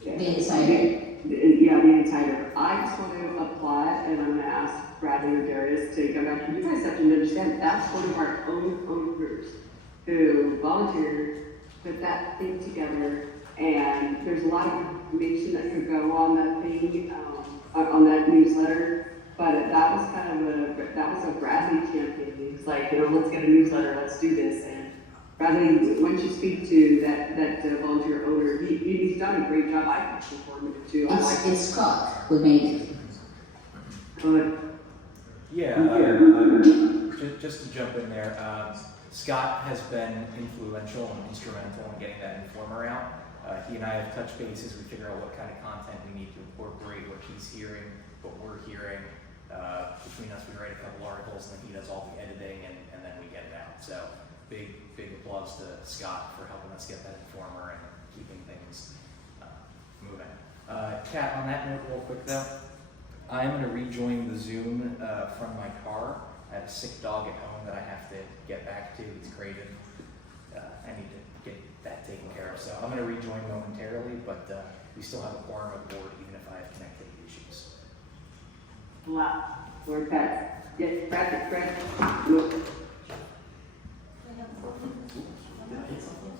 The insider. yeah, the insider. I just want to applaud, and I'm going to ask Bradley or Darius to come back. You guys have to understand that's one of our own owners who volunteered, put that thing together, and there's a lot of information that could go on that thing, on that newsletter. But that was kind of that was a Bradley campaign. He was like, let's get a newsletter, let's do this. And Bradley, once you speak to that volunteer owner, he's done a great job. I think for him too. It's Scott who made it. Just to jump in there, Scott has been influential and instrumental in getting that informer out. He and I have touched bases. We figure out what kind of content we need to incorporate, what he's hearing, what we're hearing. Between us, we write a couple articles, and then he does all the editing, and then we get it out. So big applause to Scott for helping us get that informer and keeping things moving. Kat, on that note real quick though, I'm going to rejoin the Zoom from my car. I have a sick dog at home that I have to get back to. He's craving. I need to get that taken care of. So I'm going to rejoin momentarily, but we still have a quorum of the board even if I have connectivity issues. Wow, Lord Pat. Yes, Brad.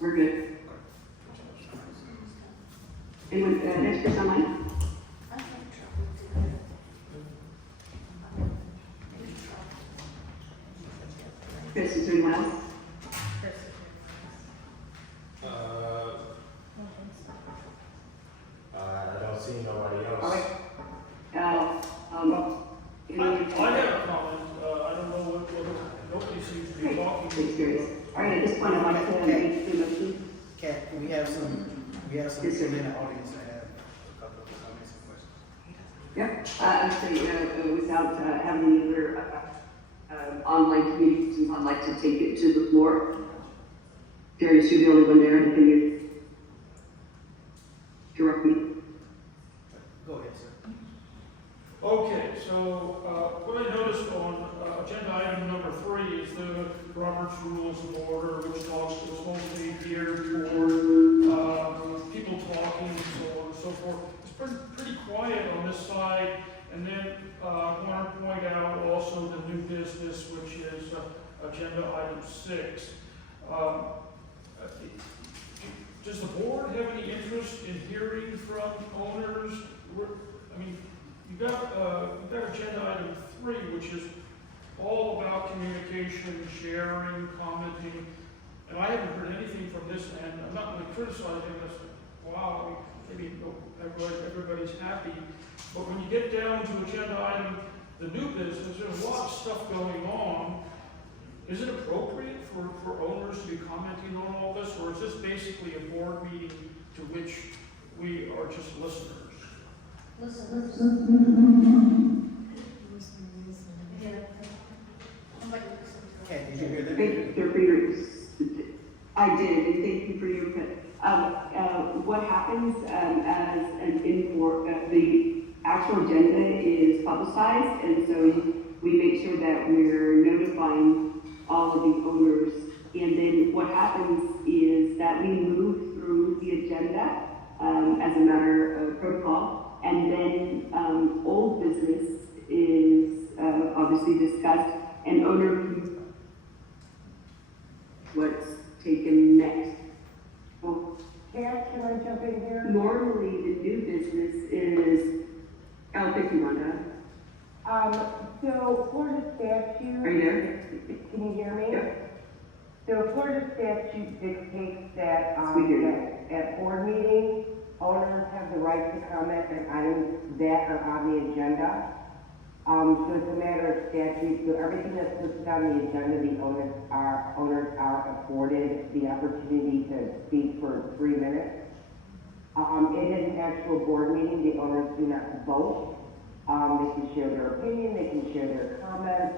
We're good. Anyone, next person online? Chris, is there anyone else? I don't see nobody else. All right. I have a comment, I don't know what nobody seems to be talking. Experience. All right, at this point, I'd like to make the motion. Kat, we have some Yes, sir. people in the audience that have a couple of comments and questions. Yep, actually, without having any other online communications, I'd like to take it to the floor. Darius, you're the only one there, and can you direct me? Go ahead, sir. Okay, so, what I noticed on, agenda item number 3 is the Robert's Rules of Order, which talks to the supposed to be here for, people talking and so on and so forth. It's pretty quiet on this side, and then, I want to point out also the new business, which is, agenda item 6. Does the board have any interest in hearing from owners? I mean, you've got agenda item 3, which is all about communication, sharing, commenting, and I haven't heard anything from this end. I'm not going to criticize him as, wow, maybe everybody's happy, but when you get down to agenda item, the new business, there's a lot of stuff going on. Is it appropriate for owners to be commenting on all this, or is this basically a board meeting to which we are just listeners? Kat, did you hear that? Thank you for your, I did, and thank you for your input. What happens as an the actual agenda is publicized, and so we make sure that we're notifying all of the owners. And then what happens is that we move through the agenda as a matter of protocol, and then old business is obviously discussed, and owner can what's taken next. Well, Can I jump in here? normally the new business is, thank you, Wanda. So Florida statute. Are you there? Can you hear me? Yeah. So Florida statute dictates that, We hear you. at board meetings, owners have the right to comment on items that are on the agenda. So it's a matter of statute, so everything that's listed on the agenda, the owners are afforded the opportunity to speak for 3 minutes. It is an actual board meeting, the owners do not vote. They can share their opinion, they can share their comments,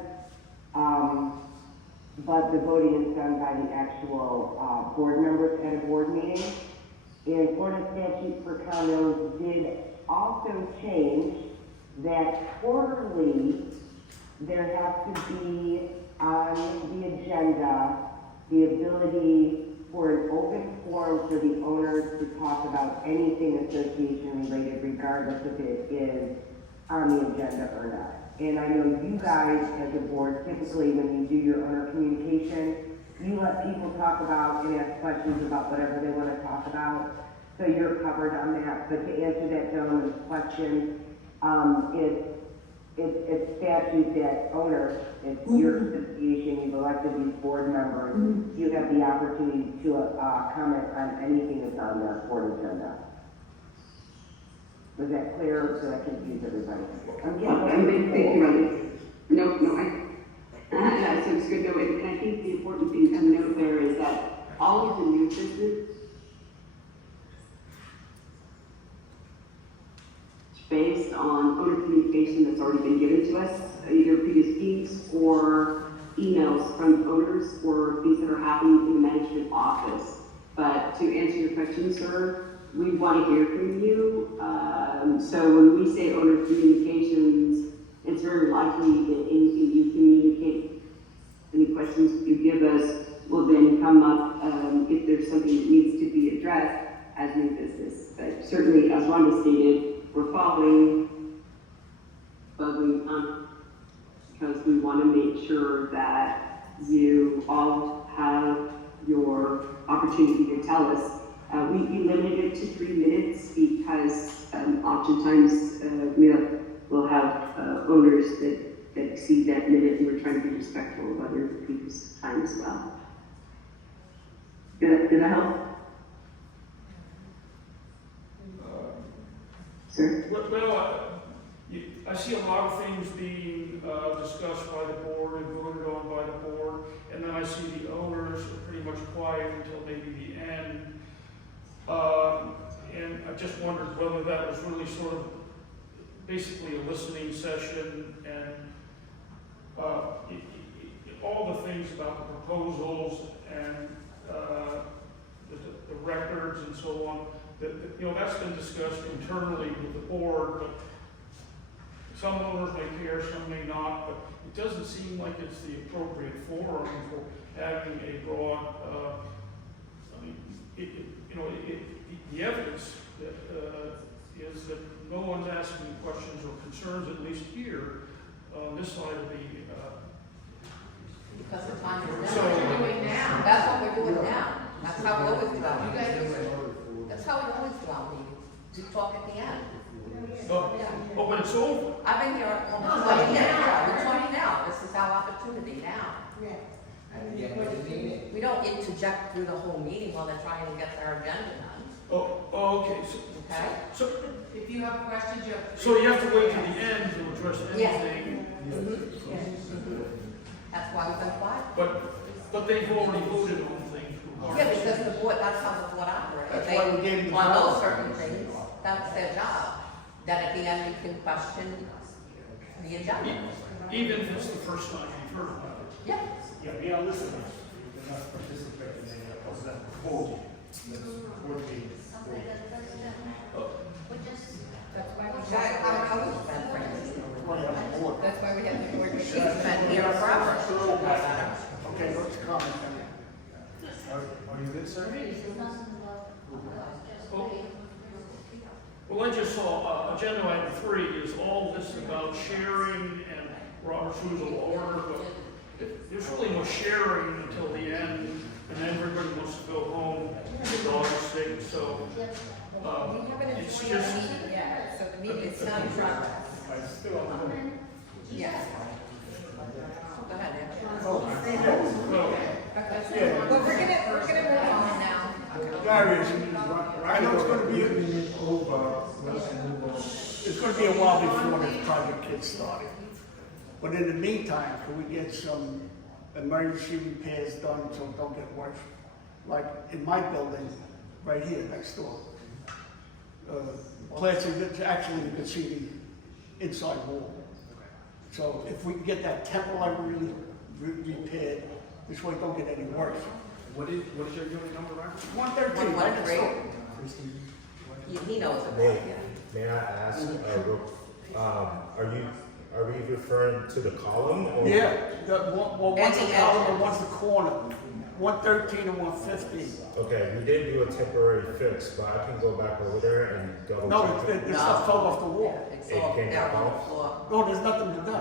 but the voting is done by the actual board members at a board meeting. And Florida statute for condos did also change that quarterly, there has to be on the agenda, the ability for an open forum for the owners to talk about anything association related, regardless if it is on the agenda or not. And I know you guys as a board, typically when you do your owner communication, you let people talk about and ask questions about whatever they want to talk about. So you're covered on that. But to answer that gentleman's question, it's statute that owner, it's your association, you've elected these board members, you have the opportunity to comment on anything that's on the board agenda. Was that clear? So that confuse everybody. Thank you, Riley. No, so it's good to know, and I think the important thing to note there is that all of the new business based on owner communication that's already been given to us, either previous meetings or emails from owners or things that are happening in the management office. But to answer your question, sir, we want to hear from you. So when we say owner communications, it's very likely that anything you communicate, any questions you give us, will then come up if there's something that needs to be addressed as new business. But certainly, as Rhonda stated, we're following because we want to make sure that you all have your opportunity to tell us. We limited it to 3 minutes because oftentimes we'll have owners that exceed that minute, and we're trying to be respectful of other people's time as well. Did that help? Sir? Well, I see a lot of things being discussed by the board and voted on by the board, and then I see the owners are pretty much quiet until maybe the end. And I just wondered whether that was really sort of basically a listening session, and all the things about the proposals and the records and so on. That's been discussed internally with the board, but some owners may care, some may not, but it doesn't seem like it's the appropriate forum for having a broad, the evidence that is that no one's asking questions or concerns, at least here, on this side of the, because the time is now. That's what we're doing now. That's what we're doing now. That's how we always do our meetings. That's how we always do our meetings. We talk at the end. but when it's over, I've been here almost 20 years. We're 20 now. This is our opportunity now. We don't interject through the whole meeting while they're trying to get their agenda done. okay, Okay? so If you have questions, you have to. so you have to wait to the end to address Yes. anything. That's why we've been quiet. But they've already voted on things. Yeah, because the board, that's how the board operates. That's why we gave them On the those power. certain things, that's their job. Then at the end, you can question the agenda. Even if it's the first time you've heard about it. Yeah. Yeah, we are listeners. We're not participating in it. Was that voting? Board meeting. That's why we have the board. She's been here forever. Okay, let's comment. Are you good, sir? Well, I just saw, agenda item 3 is all this about sharing and Robert's Rules of Order, but there's really no sharing until the end, and then everybody wants to go home, the dog is sick, so, it's just, So the meeting is not in progress. I still don't know. Yes. Go ahead, Ed. well, Well, we're gonna move on now. Darius, I know it's gonna be, it's gonna be a while before the project gets started. But in the meantime, can we get some emergency repairs done so it don't get worse? Like in my building, right here next door. Actually, you can see the inside wall. So if we can get that temporarily repaired, this way it don't get any worse. What is your unit number, Ryan? 113, right next door. He knows about May, it. may I ask, Are we referring to the column or? Yeah, one's And the the column and edges. one's the corner, 113 and 115. Okay, we did do a temporary fix, but I can go back over there and double No, check it. the stuff fell off the wall. It's It all came down on off? the floor. No, there's nothing to do.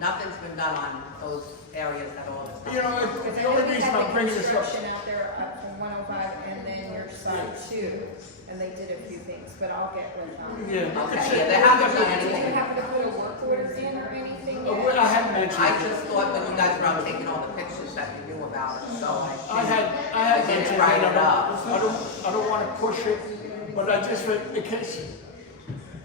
Nothing's been done on those areas at all. You know, the only reason I'm bringing this up, Construction out there up from 105 and then your side too, and they did a few things, but I'll get with them. yeah. Okay, yeah, they haven't done Did you anything. happen to put a work order in or anything Well, yet? I hadn't mentioned I it. just thought when you guys were out taking all the pictures that you knew about it, so I had didn't mentioned write it. it up. I don't want to push it, but I just, in case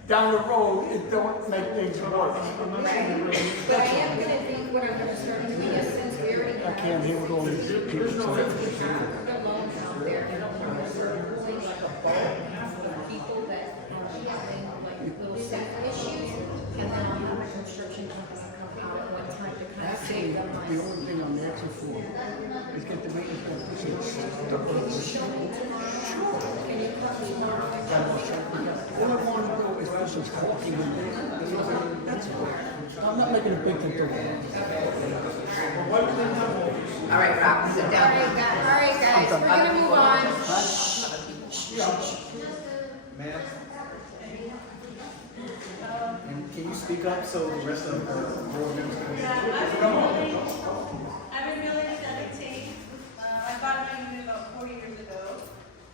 down the road, it don't make things worse. But I am gonna be, what I'm gonna start doing is since we already I have. can't hear what all these people The say. loans out there, I don't want to start pulling like a bulk of people that are having like little safety issues. And then I'll have a construction company come out at one time to kind of save them The money. only thing I'm asking for is get the maintenance company to Can you show me tomorrow? Can you come tomorrow? all I want to know is for some caulking in there. That's all. I'm not making a big thing of it. All right, Rob, sit down. All right, guys, we're gonna move on. Ma'am? Can you speak up so the rest of the board members can hear? I've been building a septic tank. I bought my unit about 4 years ago,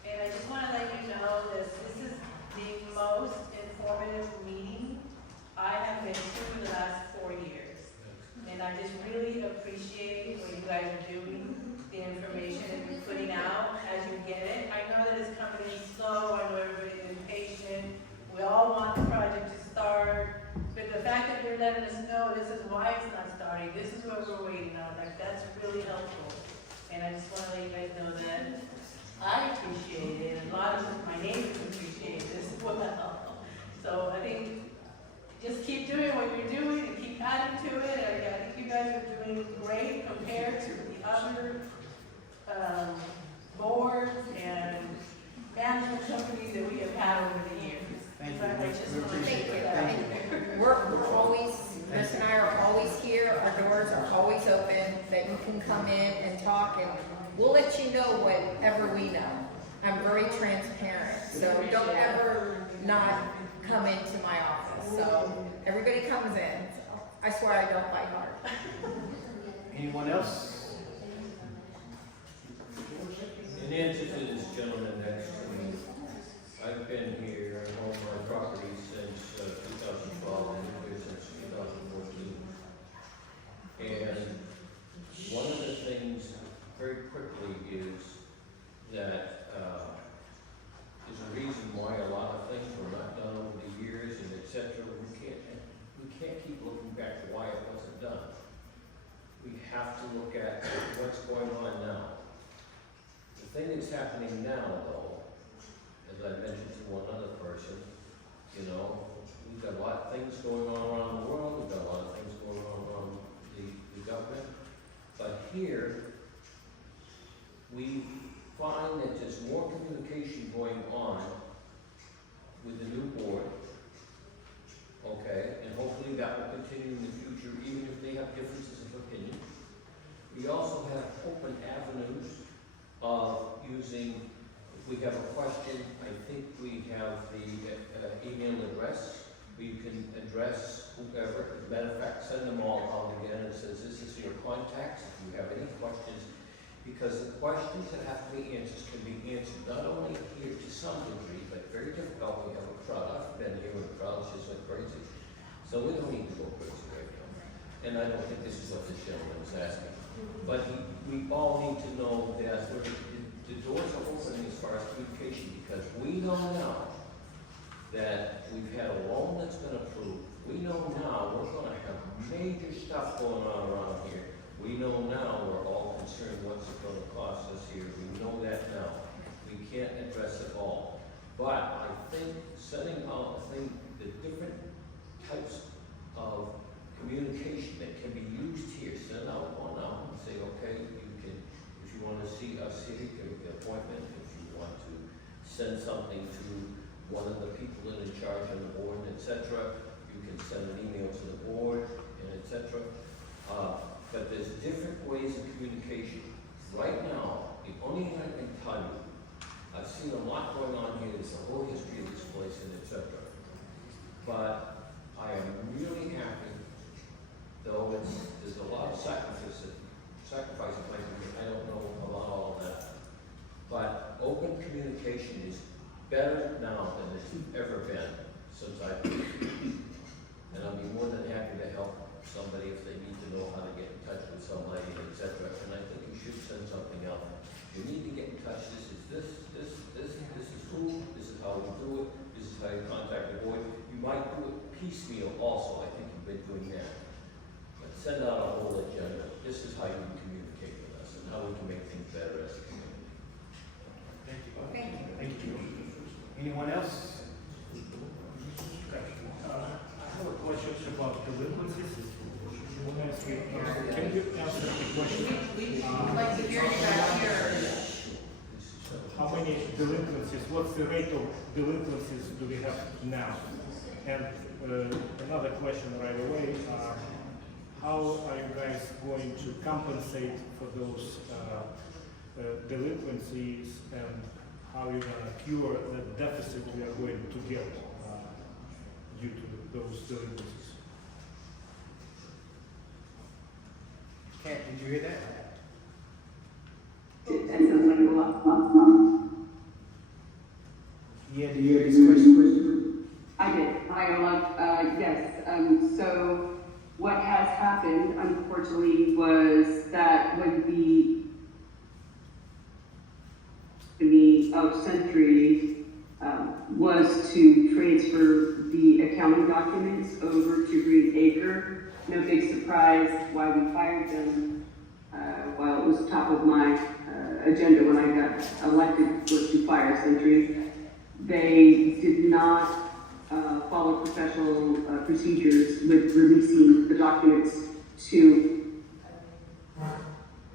and I just want to let you know that this is the most informative meeting I have been to in the last 4 years. And I just really appreciate what you guys are doing, the information that you're putting out as you get it. I know that it's coming in slow, I know everybody's impatient, we all want the project to start, but the fact that you're letting us know this is why it's not starting, this is what we're waiting on, like, that's really helpful. And I just want to let you guys know that I appreciate it, and a lot of my neighbors appreciate this as well. So I think just keep doing what you're doing and keep adding to it. I think you guys are doing great compared to the other boards and management companies that we have had over the years. Thank you. I just want to Thank say you. that. We're always, Chris and I are always here, our doors are always open, that you can come in and talk, and we'll let you know whatever we know. I'm very transparent, so don't ever not come into my office, so everybody comes in. I swear I don't bite hard. Anyone else? In answer to this gentleman next to me, I've been here and owned my property since 2012, and I've been here since 2014. And one of the things very quickly is that is a reason why a lot of things were not done over the years and et cetera. We can't keep looking back to why it wasn't done. We have to look at what's going on now. The thing that's happening now, though, as I mentioned to one other person, you know, we've got a lot of things going on around the world, we've got a lot of things going on around the government, but here, we find that there's more communication going on with the new board, okay, and hopefully that will continue in the future, even if they have differences of opinion. We also have open avenues of using, if we have a question, I think we have the email address, where you can address whoever. As a matter of fact, send them all out again and says, this is your contacts, if you have any questions, because the questions that have to be answered can be answered not only here to some degree, but very difficult. We have a crowd, I've been here with a crowd, it's just like crazy. So we don't need to go crazy right now. And I don't think this is what this gentleman is asking. But we all need to know that the doors are opening as far as communication, because we know now that we've had a loan that's been approved. We know now we're gonna have major stuff going on around here. We know now we're all concerned what's it gonna cost us here. We know that now. We can't address it all. But I think setting out, the different types of communication that can be used here, send out one out and say, okay, you can, if you want to see us here, you can make an appointment. If you want to send something to one of the people in charge on the board, etc. You can send an email to the board, and etc. But there's different ways of communication. Right now, the only thing I can tell you, I've seen a lot going on here, there's a whole history of this place and etc. But I am really happy, though there's a lot of sacrifice might be, I don't know about all of that. But open communication is better now than it's ever been since I've been here. And I'll be more than happy to help somebody if they need to know how to get in touch with somebody, etc. And I think you should send something out. You need to get in touch, this is who, this is how we do it, this is how you contact the board. You might do it piecemeal also, I think you've been doing that. But send out a whole agenda, this is how you can communicate with us and how we can make things better as a community. Thank you. Thank you. Thank you. Anyone else? I have a question about delinquencies. Can you answer the question? Like to hear you about yours. How many delinquencies, what's the rate of delinquencies do we have now? And another question right away, how are you guys going to compensate for those delinquencies, and how are you going to cure the deficit we are going to get due to those delinquencies? Kat, did you hear that? That sounds like a lot. Yeah, did you hear this question? I did. Yes. So what has happened, unfortunately, was that when the of Century was to transfer the accounting documents over to Green Acre. No big surprise why we fired them. While it was top of my agenda when I got elected was to fire Century. They did not follow professional procedures with releasing the documents to.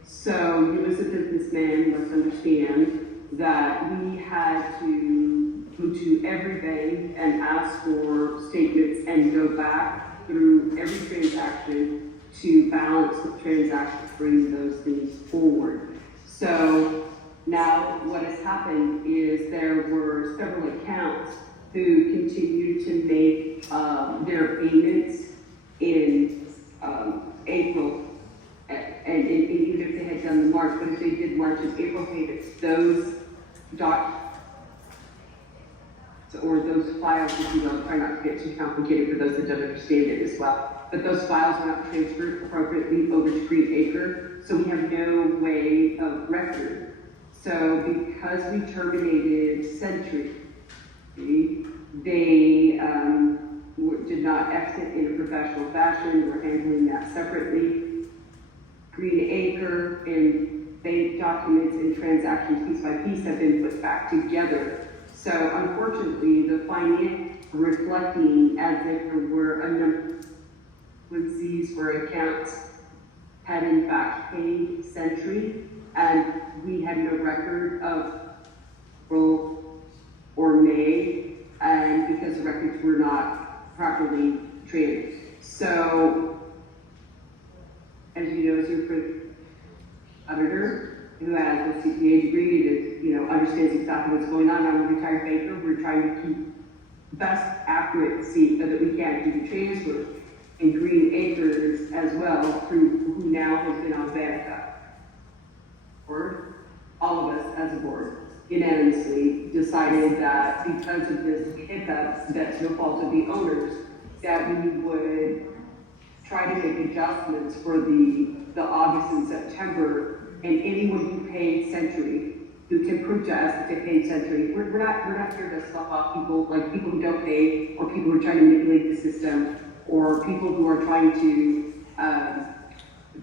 So you as a businessman must understand that we had to go to every bank and ask for statements and go back through every transaction to balance the transactions, bring those things forward. So now what has happened is there were several accounts who continued to make their payments in April, and even if they had done the March, but if they did March and April payments, those or those files, if you will, try not to get too complicated for those that don't understand it as well, but those files were not transferred appropriately over to Green Acre, so we have no way of record. So because we terminated Century, they did not exit in a professional fashion. We're handling that separately. Green Acre and bank documents and transactions piece by piece have been put back together. So unfortunately, the finance reflecting as if there were a number of delinquencies where accounts had in fact paid Century, and we had no record of April or May, and because the records were not properly traded. So, as you know, as your auditor who has a CPA degree that understands exactly what's going on. I'm a retired banker. We're trying to keep best accuracy so that we can do the transfer in Green Acres as well, through who now has been on Vanica. Board, all of us as a board unanimously decided that because of this hiccup, that's no fault of the owners, that we would try to make adjustments for the August and September, and anyone who paid Century, who can prove to us that they paid Century. We're not here to slough off people, like people who don't pay, or people who are trying to manipulate the system, or people who are trying to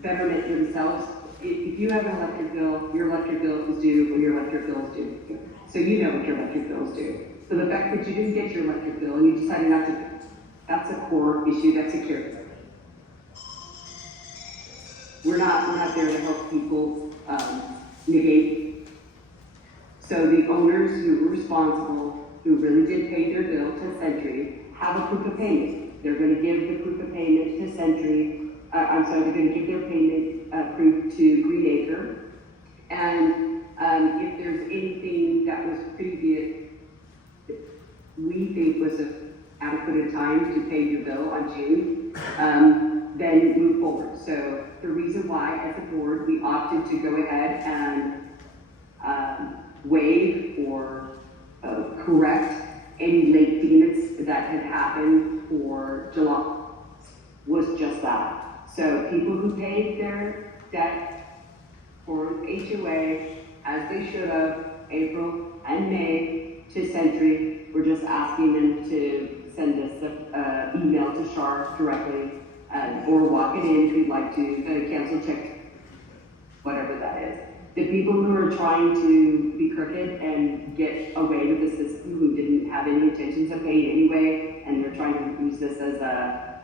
betterment themselves. If you have an electric bill, your electric bill is due when your electric bill is due. So you know what your electric bill is due. So the fact that you didn't get your electric bill and you decided not to, that's a core issue, that's a cure. We're not there to help people negate. So the owners who were responsible who really did pay their bill to Century have a proof of payment. They're gonna give the proof of payment to Century, they're gonna give their payment, proof to Greenacre. And, if there's anything that was previous, we think was adequate time to pay your bill on June, then move forward. So the reason why, as a board, we opted to go ahead and waive or correct any late payments that had happened for July was just that. So people who paid their debt for HOA as they should have, April and May to Century, we're just asking them to send us an email to Char directly, or walk it in if we'd like to, cancel check, whatever that is. The people who are trying to be crooked and get away with the system, who didn't have any intentions of paying anyway, and they're trying to use this as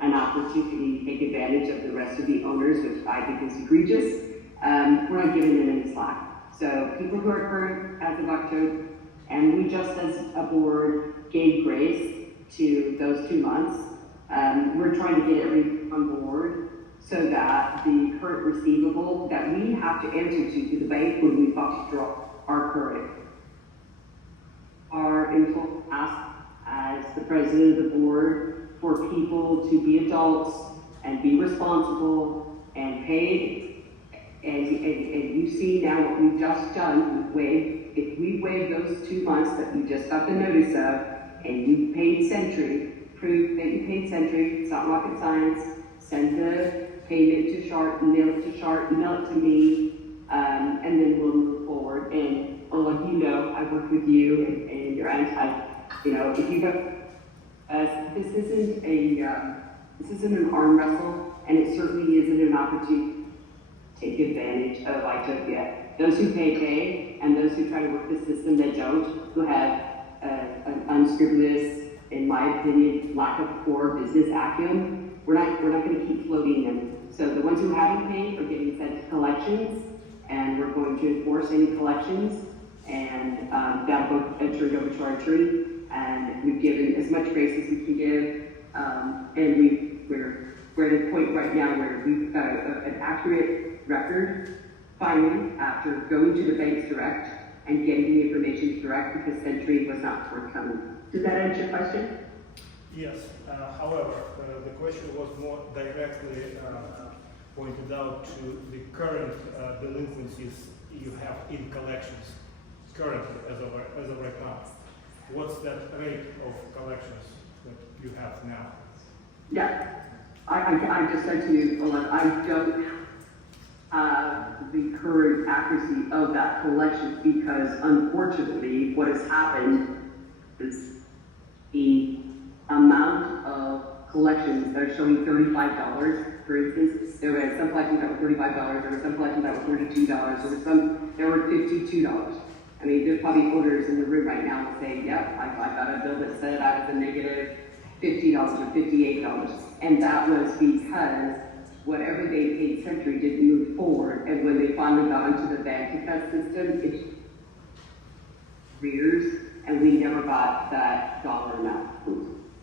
an opportunity to take advantage of the rest of the owners, which I think is egregious, we're not giving them any slack. So people who are current as of October, and we just as a board gave grace to those 2 months. We're trying to get everyone on board so that the current receivable that we have to answer to the bank when we about to draw our current. Our employees ask, as the president of the board, for people to be adults and be responsible and pay. And you see now what we've just done, if we waive those 2 months that you just got the notice of, and you paid Century, prove that you paid Century, it's not rocket science, send the payment to Chart, email it to Chart, email it to me, and then we'll move forward. And I'll let you know, I work with you and your aunt, if you go, this isn't an arm wrestle, and it certainly isn't an opportunity to take advantage of Itopia. Those who pay, and those who try to work the system that don't, who have an unscrupulous, in my opinion, lack of core business acumen, we're not going to keep floating them. So the ones who haven't paid are getting sent to collections, and we're going to enforce any collections, and that'll go turned over to our attorney. And we've given as much grace as we can give, and we're at a point right now where we've got an accurate record. Finally, after going to the banks direct and getting the information direct, because Century was not forthcoming. Does that answer your question? Yes. However, the question was more directly pointed out to the current delinquencies you have in collections currently as of right now. What's that rate of collections that you have now? Yeah, I just said to you, I don't have the current accuracy of that collection because unfortunately what has happened is the amount of collections that are showing $35, for instance, there were some collections that were $35, there were some collections that were $42, there were $52. I mean, there's probably owners in the room right now that say, yep, I got a bill that said I was a negative $50 or $58. And that was because whatever they paid Century didn't move forward. And when they finally got into the bank account system, it rears, and we never got that dollar amount.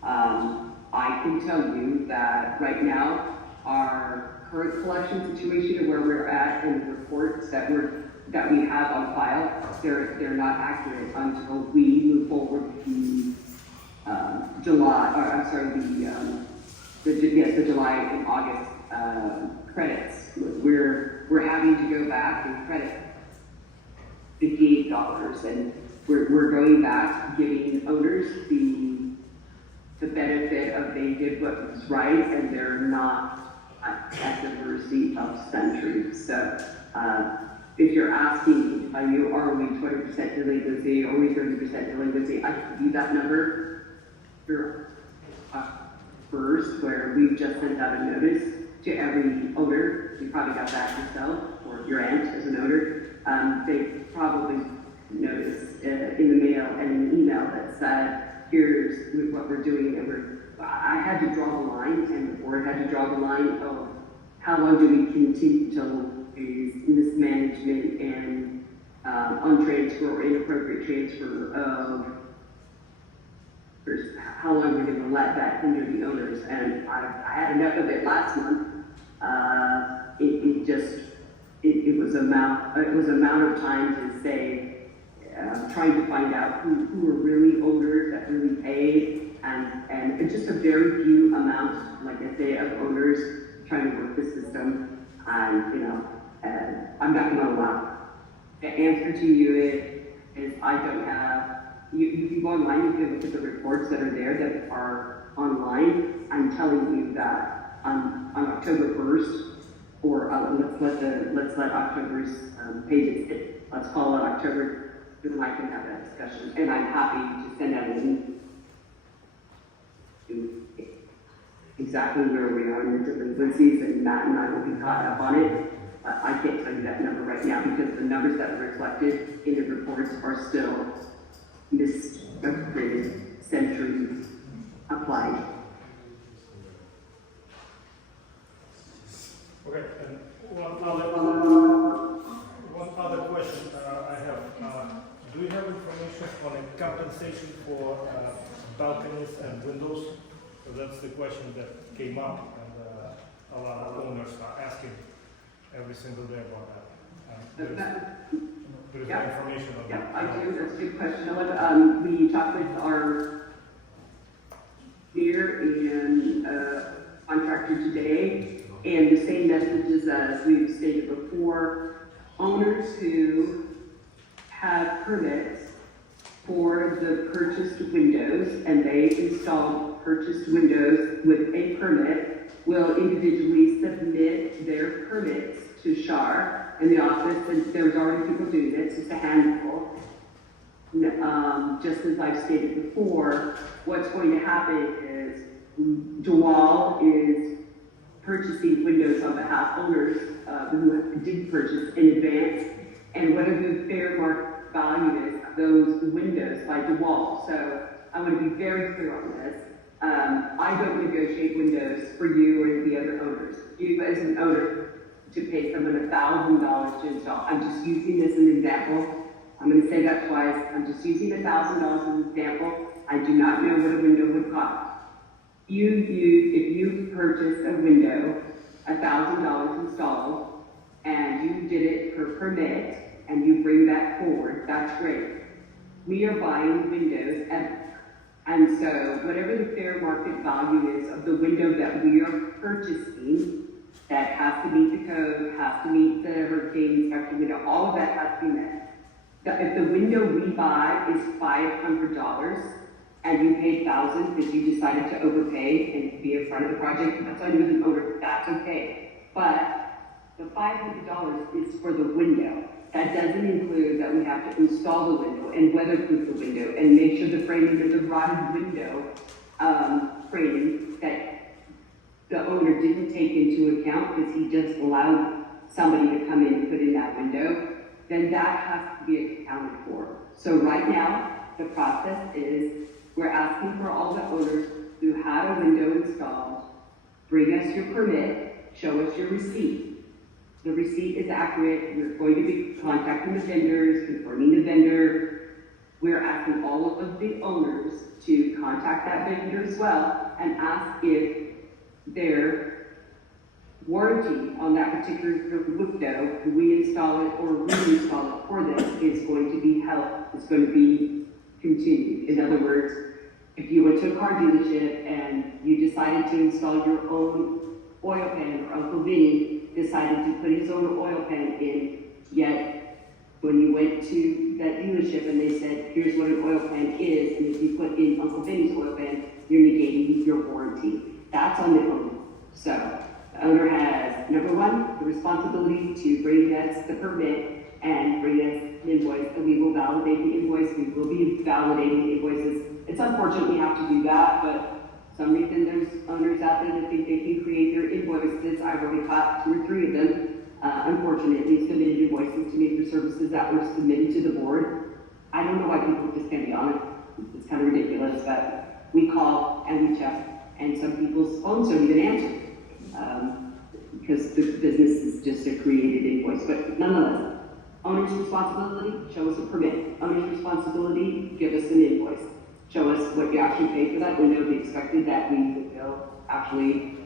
I can tell you that right now, our current collection situation and where we're at in the reports that we have on file, they're not accurate until we move forward with the the July and August credits. We're having to go back and credit $58, and we're going back, giving owners the benefit of they did what was right, and they're not at the mercy of Century. So if you're asking, are we 20% delinquency, are we 30% delinquency, I can give you that number first, where we've just sent out a notice to every owner. You probably got that yourself, or your aunt as an owner. They probably noticed in the mail and an email that said, here's what we're doing, and I had to draw the line, and the board had to draw the line of how long do we continue to is mismanagement and untransfer or inappropriate transfer of how long we're gonna let that hinder the owners, and I had enough of it last month. It was amount of time to say, trying to find out who are really owners that really paid, and it's just a very few amount, like I say, of owners trying to work the system, and, you know, I'm not gonna allow. The answer to you is I don't have, you can go online, you can look at the reports that are there that are online. I'm telling you that on October 1st, or let's let October's pages hit. Let's call it October, then I can have that discussion. And I'm happy to send out a link to exactly where we are in the delinquencies, and Matt and I will be caught up on it. I can't tell you that number right now because the numbers that are reflected in the reports are still misappropriated, century applied. Okay, and one other question I have. Do you have information on a compensation for balconies and windows? So that's the question that came up, and a lot of owners are asking every single day about that. There is no information on that. Yeah, I do. That's a good question. We talked with our engineer and contractor today, and the same messages as we've stated before. Owners who have permits for the purchased windows, and they install purchased windows with a permit, will individually submit their permits to SHAR in the office, and there's already people doing it, it's just a handful. Just as I've stated before, what's going to happen is DeWalt is purchasing windows on behalf of owners who did purchase in advance, and whatever the fair market value is of those windows by DeWalt. So I want to be very clear on this. I don't negotiate windows for you or the other owners. You as an owner to pay someone $1,000 to install. I'm just using this as an example. I'm going to say that twice. I'm just using $1,000 as an example. I do not know what a window would cost. If you purchase a window, $1,000 installed, and you did it per permit, and you bring that forward, that's great. We are buying windows, and so whatever the fair market value is of the window that we are purchasing, that has to meet the code, has to meet the hurricane inspection window, all of that has to be met. If the window we buy is $500, and you paid $1,000 because you decided to overpay and be in front of the project, that's on you as an owner, that's okay. But the $500 is for the window. That doesn't include that we have to install the window and weatherproof the window and make sure the framing is a rotted window framing that the owner didn't take into account because he just allowed somebody to come in and put in that window. Then that has to be accounted for. So right now, the process is we're asking for all the owners who had a window installed, bring us your permit, show us your receipt. The receipt is accurate. We're going to be contacting the vendors, confirming the vendor. We're asking all of the owners to contact that vendor as well and ask if their warranty on that particular window, we install it or reinstall it for them, is going to be held, is going to be continued. In other words, if you went to a car dealership and you decided to install your own oil pan, or Uncle Vinny decided to put his own oil pan in, yet when you went to that dealership and they said, here's what an oil pan is, and if you put in Uncle Vinny's oil pan, you're negating your warranty. That's on the owner. So the owner has, number one, the responsibility to bring us the permit and bring us an invoice, and we will validate the invoice. We will be validating invoices. It's unfortunate we have to do that, but for some reason there's owners out there that think they can create their invoices. I've already caught 2 or 3 of them, unfortunately, submitted invoices to me for services that were submitted to the board. I don't know why people just can't be honest. It's kind of ridiculous, but we call and we check, and some people's phones don't even answer. Because the business is just a created invoice, but nonetheless, owner's responsibility, show us a permit. Owner's responsibility, give us an invoice. show us what you actually paid for that window, be expected that will actually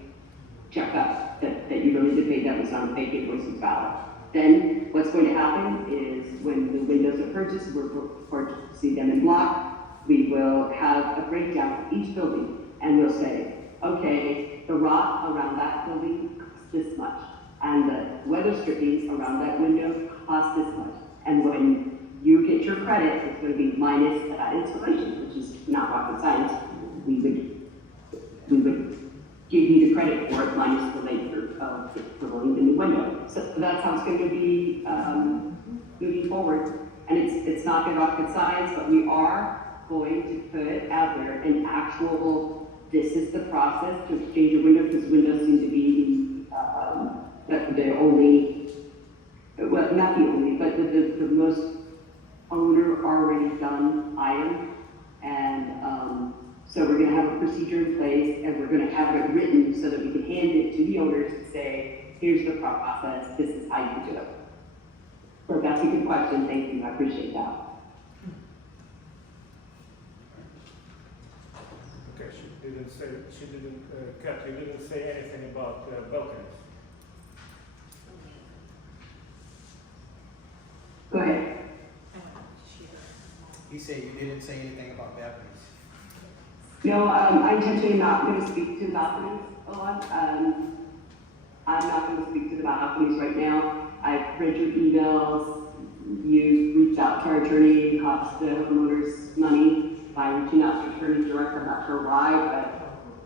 check up that you really did pay, that was not a fake invoice, was valid. Then what's going to happen is when the windows are purchased, we're purchasing them in block, we will have a breakdown for each building, and we'll say, okay, the rock around that building costs this much, and the weather strippings around that window cost this much. And when you get your credit, it's going to be minus that installation, which is not rocket science. We would give you the credit for it minus the labor of putting the new window. So that's how it's going to be moving forward. And it's not going to rocket science, but we are going to put out there an actual, this is the process to exchange a window, because windows seem to be the only, well, not the only, but the most owner already done item. And so we're going to have a procedure in place, and we're going to have it written so that we can hand it to the owners and say, here's the process, this is how you do it. So that's a good question, thank you, I appreciate that. Okay, Kat, you didn't say anything about balconies. Go ahead. He said you didn't say anything about balconies. No, I intentionally not going to speak to the balconies a lot. I'm not going to speak to the balconies right now. I've read your emails. You reached out to our attorney and cost the homeowners money by reaching out to attorney direct. I'm not sure why, but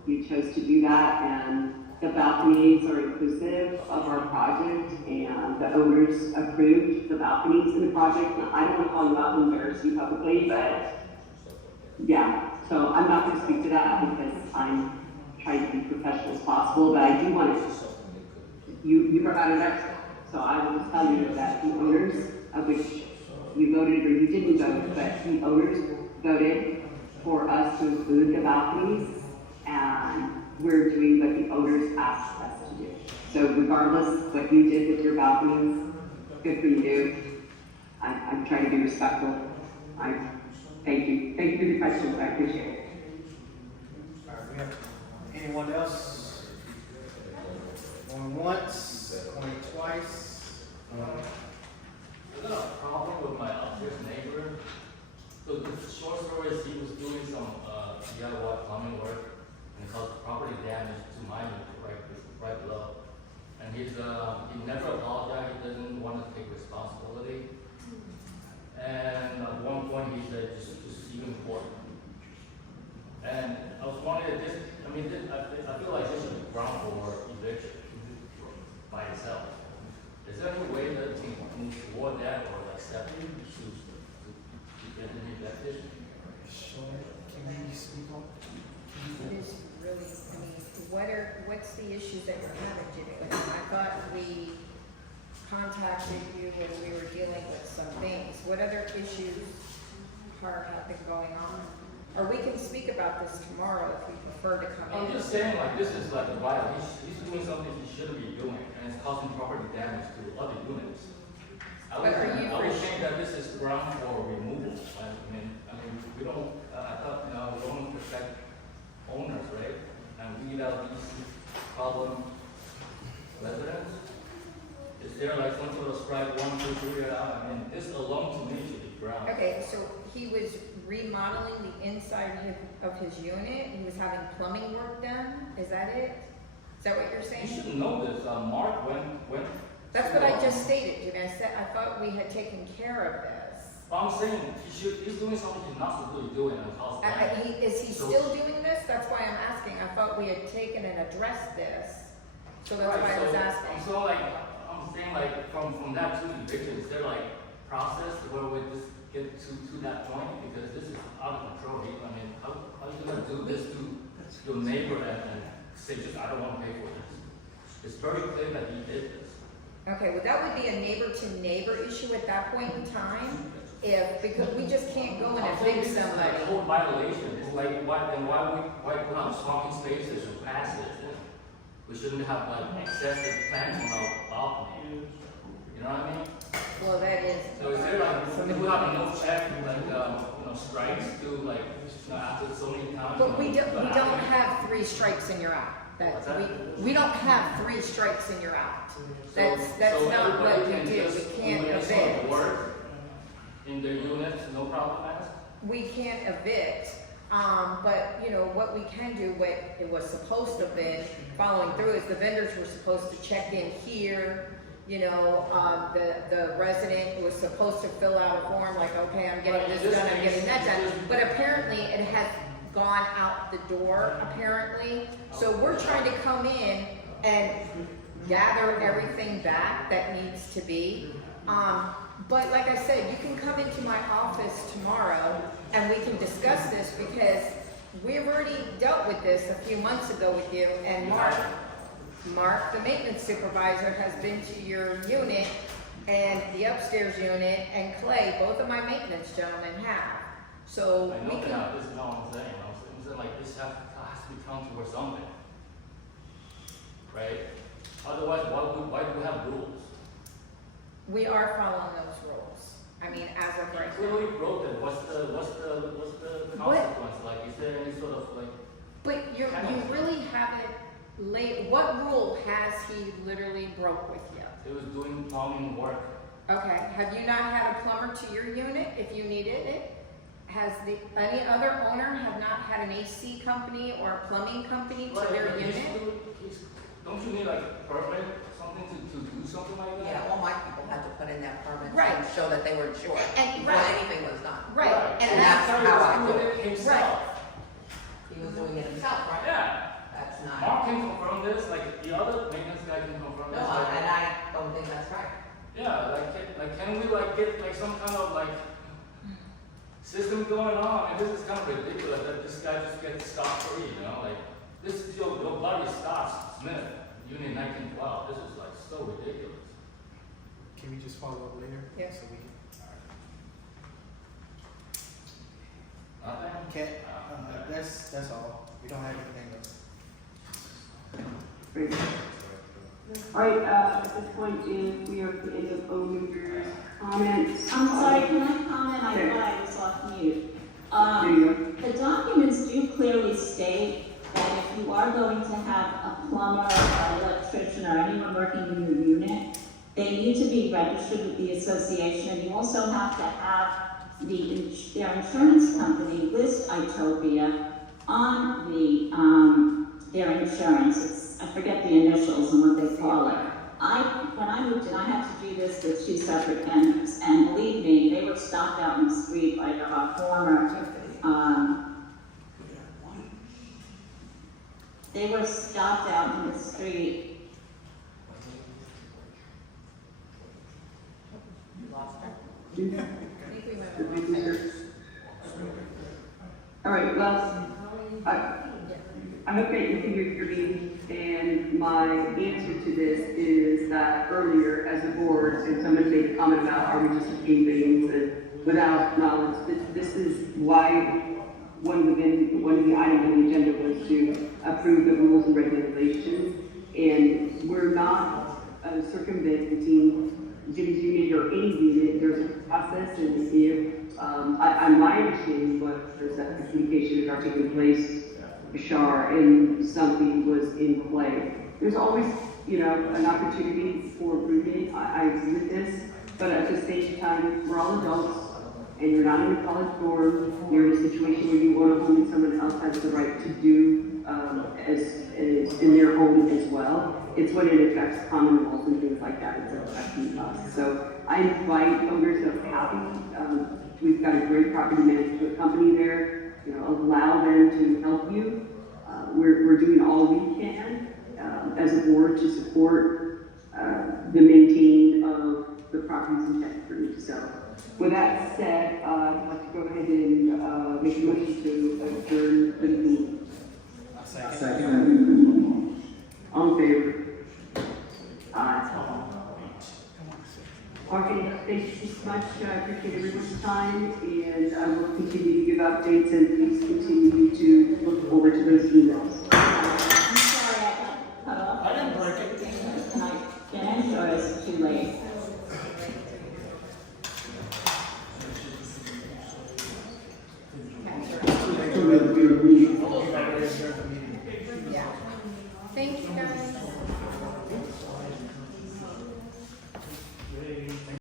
you chose to do that. And the balconies are inclusive of our project, and the owners approved the balconies in the project. Now, I don't want to call you out and embarrass you publicly, but yeah. So I'm not going to speak to that because I'm trying to be professional as possible, but I do want to, you provided that, so I will just tell you that the owners, of which you voted or you didn't vote, but the owners voted for us to include the balconies, and we're doing what the owners asked us to do. So regardless what you did with your balconies, good for you. I'm trying to be respectful. Thank you. Thank you for the questions. I appreciate it. All right, we have anyone else? Going once, going twice. I got a problem with my upstairs neighbor. So the short story is he was doing some DIY plumbing work and it caused property damage to my unit right below. And he never apologized. He doesn't want to take responsibility. And at one point he said, just even court. And I was wondering, I feel like this is ground for eviction by itself. Is there any way that we can move toward that or accept it to get an eviction? Can we speak on? It is really, what's the issues that you're having, Jimmy? I thought we contacted you when we were dealing with some things. What other issues have been going on? Or we can speak about this tomorrow if you prefer to come in. I'm just saying, like, this is like a violation. He's doing something he shouldn't be doing, and it's causing property damage to other units. I was saying that this is ground for removal. I mean, we don't. I thought, we don't protect owners, right? And weed out these problem residents. Is there like some sort of strike 1, 2, 3 out? I mean, this alone to me should be ground. Okay, so he was remodeling the inside of his unit. He was having plumbing work done. Is that it? Is that what you're saying? You should know this. Mark went. That's what I just stated, Jimmy. I thought we had taken care of this. I'm saying he's doing something he's not supposed to be doing and cause damage. Is he still doing this? That's why I'm asking. I thought we had taken and addressed this. So that's why I was asking. So I'm saying like from that to eviction, is there like process where we just get to that point? Because this is out of control. I mean, how are you gonna do this to your neighbor and say just I don't want to pay for this? It's very clear that he did this. Okay, well that would be a neighbor-to-neighbor issue at that point in time. Because we just can't go and evict somebody. It's like code violation. It's like why put on parking spaces or passes? We shouldn't have like excessive plants on our balcony. You know what I mean? Well, that is. So is there like if we have no check, like strikes to like, after so many times. But we don't have 3 strikes and you're out. What's that? We don't have 3 strikes and you're out. That's So not what everybody we can do. just We can't do it evict. work in their units, no problem, ask? We can't evict, but you know, what we can do, what it was supposed to have been following through is the vendors were supposed to check in here. You know, the resident was supposed to fill out a form like, okay, I'm getting this done, I'm getting that done. But apparently it has gone out the door, apparently. So we're trying to come in and gather everything back that needs to be. But like I said, you can come into my office tomorrow and we can discuss this because we've already dealt with this a few months ago with you, and Mark, the maintenance supervisor, has been to your unit and the upstairs unit, and Clay, both of my maintenance gentlemen have. So I we know can. that, this is not what I'm saying, I'm saying like, this has to be counted towards something. Right? Otherwise, why do we have rules? We are following those rules. I mean, as of right now. Clearly broke it, what's the consequence, like, is there any sort of like? But you penalty? really haven't laid, what rule has he literally broke with you? It was doing plumbing work. Okay, have you not had a plumber to your unit if you needed it? Has any other owner have not had an AC company or a plumbing company to their unit? Don't you need like permit, something to do something like that? Yeah, all my people had to put in that permit Right. to show that they were insured And- before right. anything was done. Right, And and that's He how was I do doing it. it himself. He was doing it himself, right? Yeah. That's not. Mark can confirm this, like the other maintenance guy can confirm No, this. like- and I don't think that's right. Yeah, like can we like get like some kind of like system going on? And this is kind of ridiculous that this guy just gets scot free, you know? Like this is your bloody Scott Smith, Union 1912. This is like so ridiculous. Can we just follow up later? Yes. So we can. Nothing? Okay, that's all. We don't have anything else. Great. All right, at this point, if we are at the end of owners' comments. I'm sorry, can I comment? I Sure. thought I was off mute. There you The documents do clearly state that if you are going to have a plumber, or electrician, or anyone working in your unit, they need to be registered with the association, and you also have to have their insurance company list Itopia on their insurance. I forget the initials and what they call it. When I moved in, I had to do this with 2 separate vendors, and believe me, they were stopped out in the street like a former, they were stopped out in the street. You lost her. I think we went over. All right, well, I hope that you can hear your meeting, and my answer to this is that earlier as a board, and someone made a comment about are we just looking things and without knowledge, this is why one of the items on the agenda was to approve the rules and regulations, and we're not circumventing Jimmy's unit or any unit. There's a process, and if my understanding was there's that communication had taken place, Bashar, and something was in play. There's always, an opportunity for improvement. I agree with this, but at the same time, we're all adults, and you're not in a college dorm. You're in a situation where you want to home, and someone else has the right to do as in their home as well. It's when it affects common rules and things like that. It's affecting us. So I invite owners of Happy. We've got a great property management company there. Allow them to help you. We're doing all we can as a board to support the maintaining of the properties in Thetford. So, with that said, I'd like to go ahead and make a motion to adjourn the meeting. Second. All in favor? Okay, thank you so much. I appreciate everyone's time, and I will continue to give updates, and please continue to look forward to those emails. I'm sorry, I got cut off. I didn't break it. Can I finish, or is it too late? adjourn the meeting. Yeah. Thank you, guys.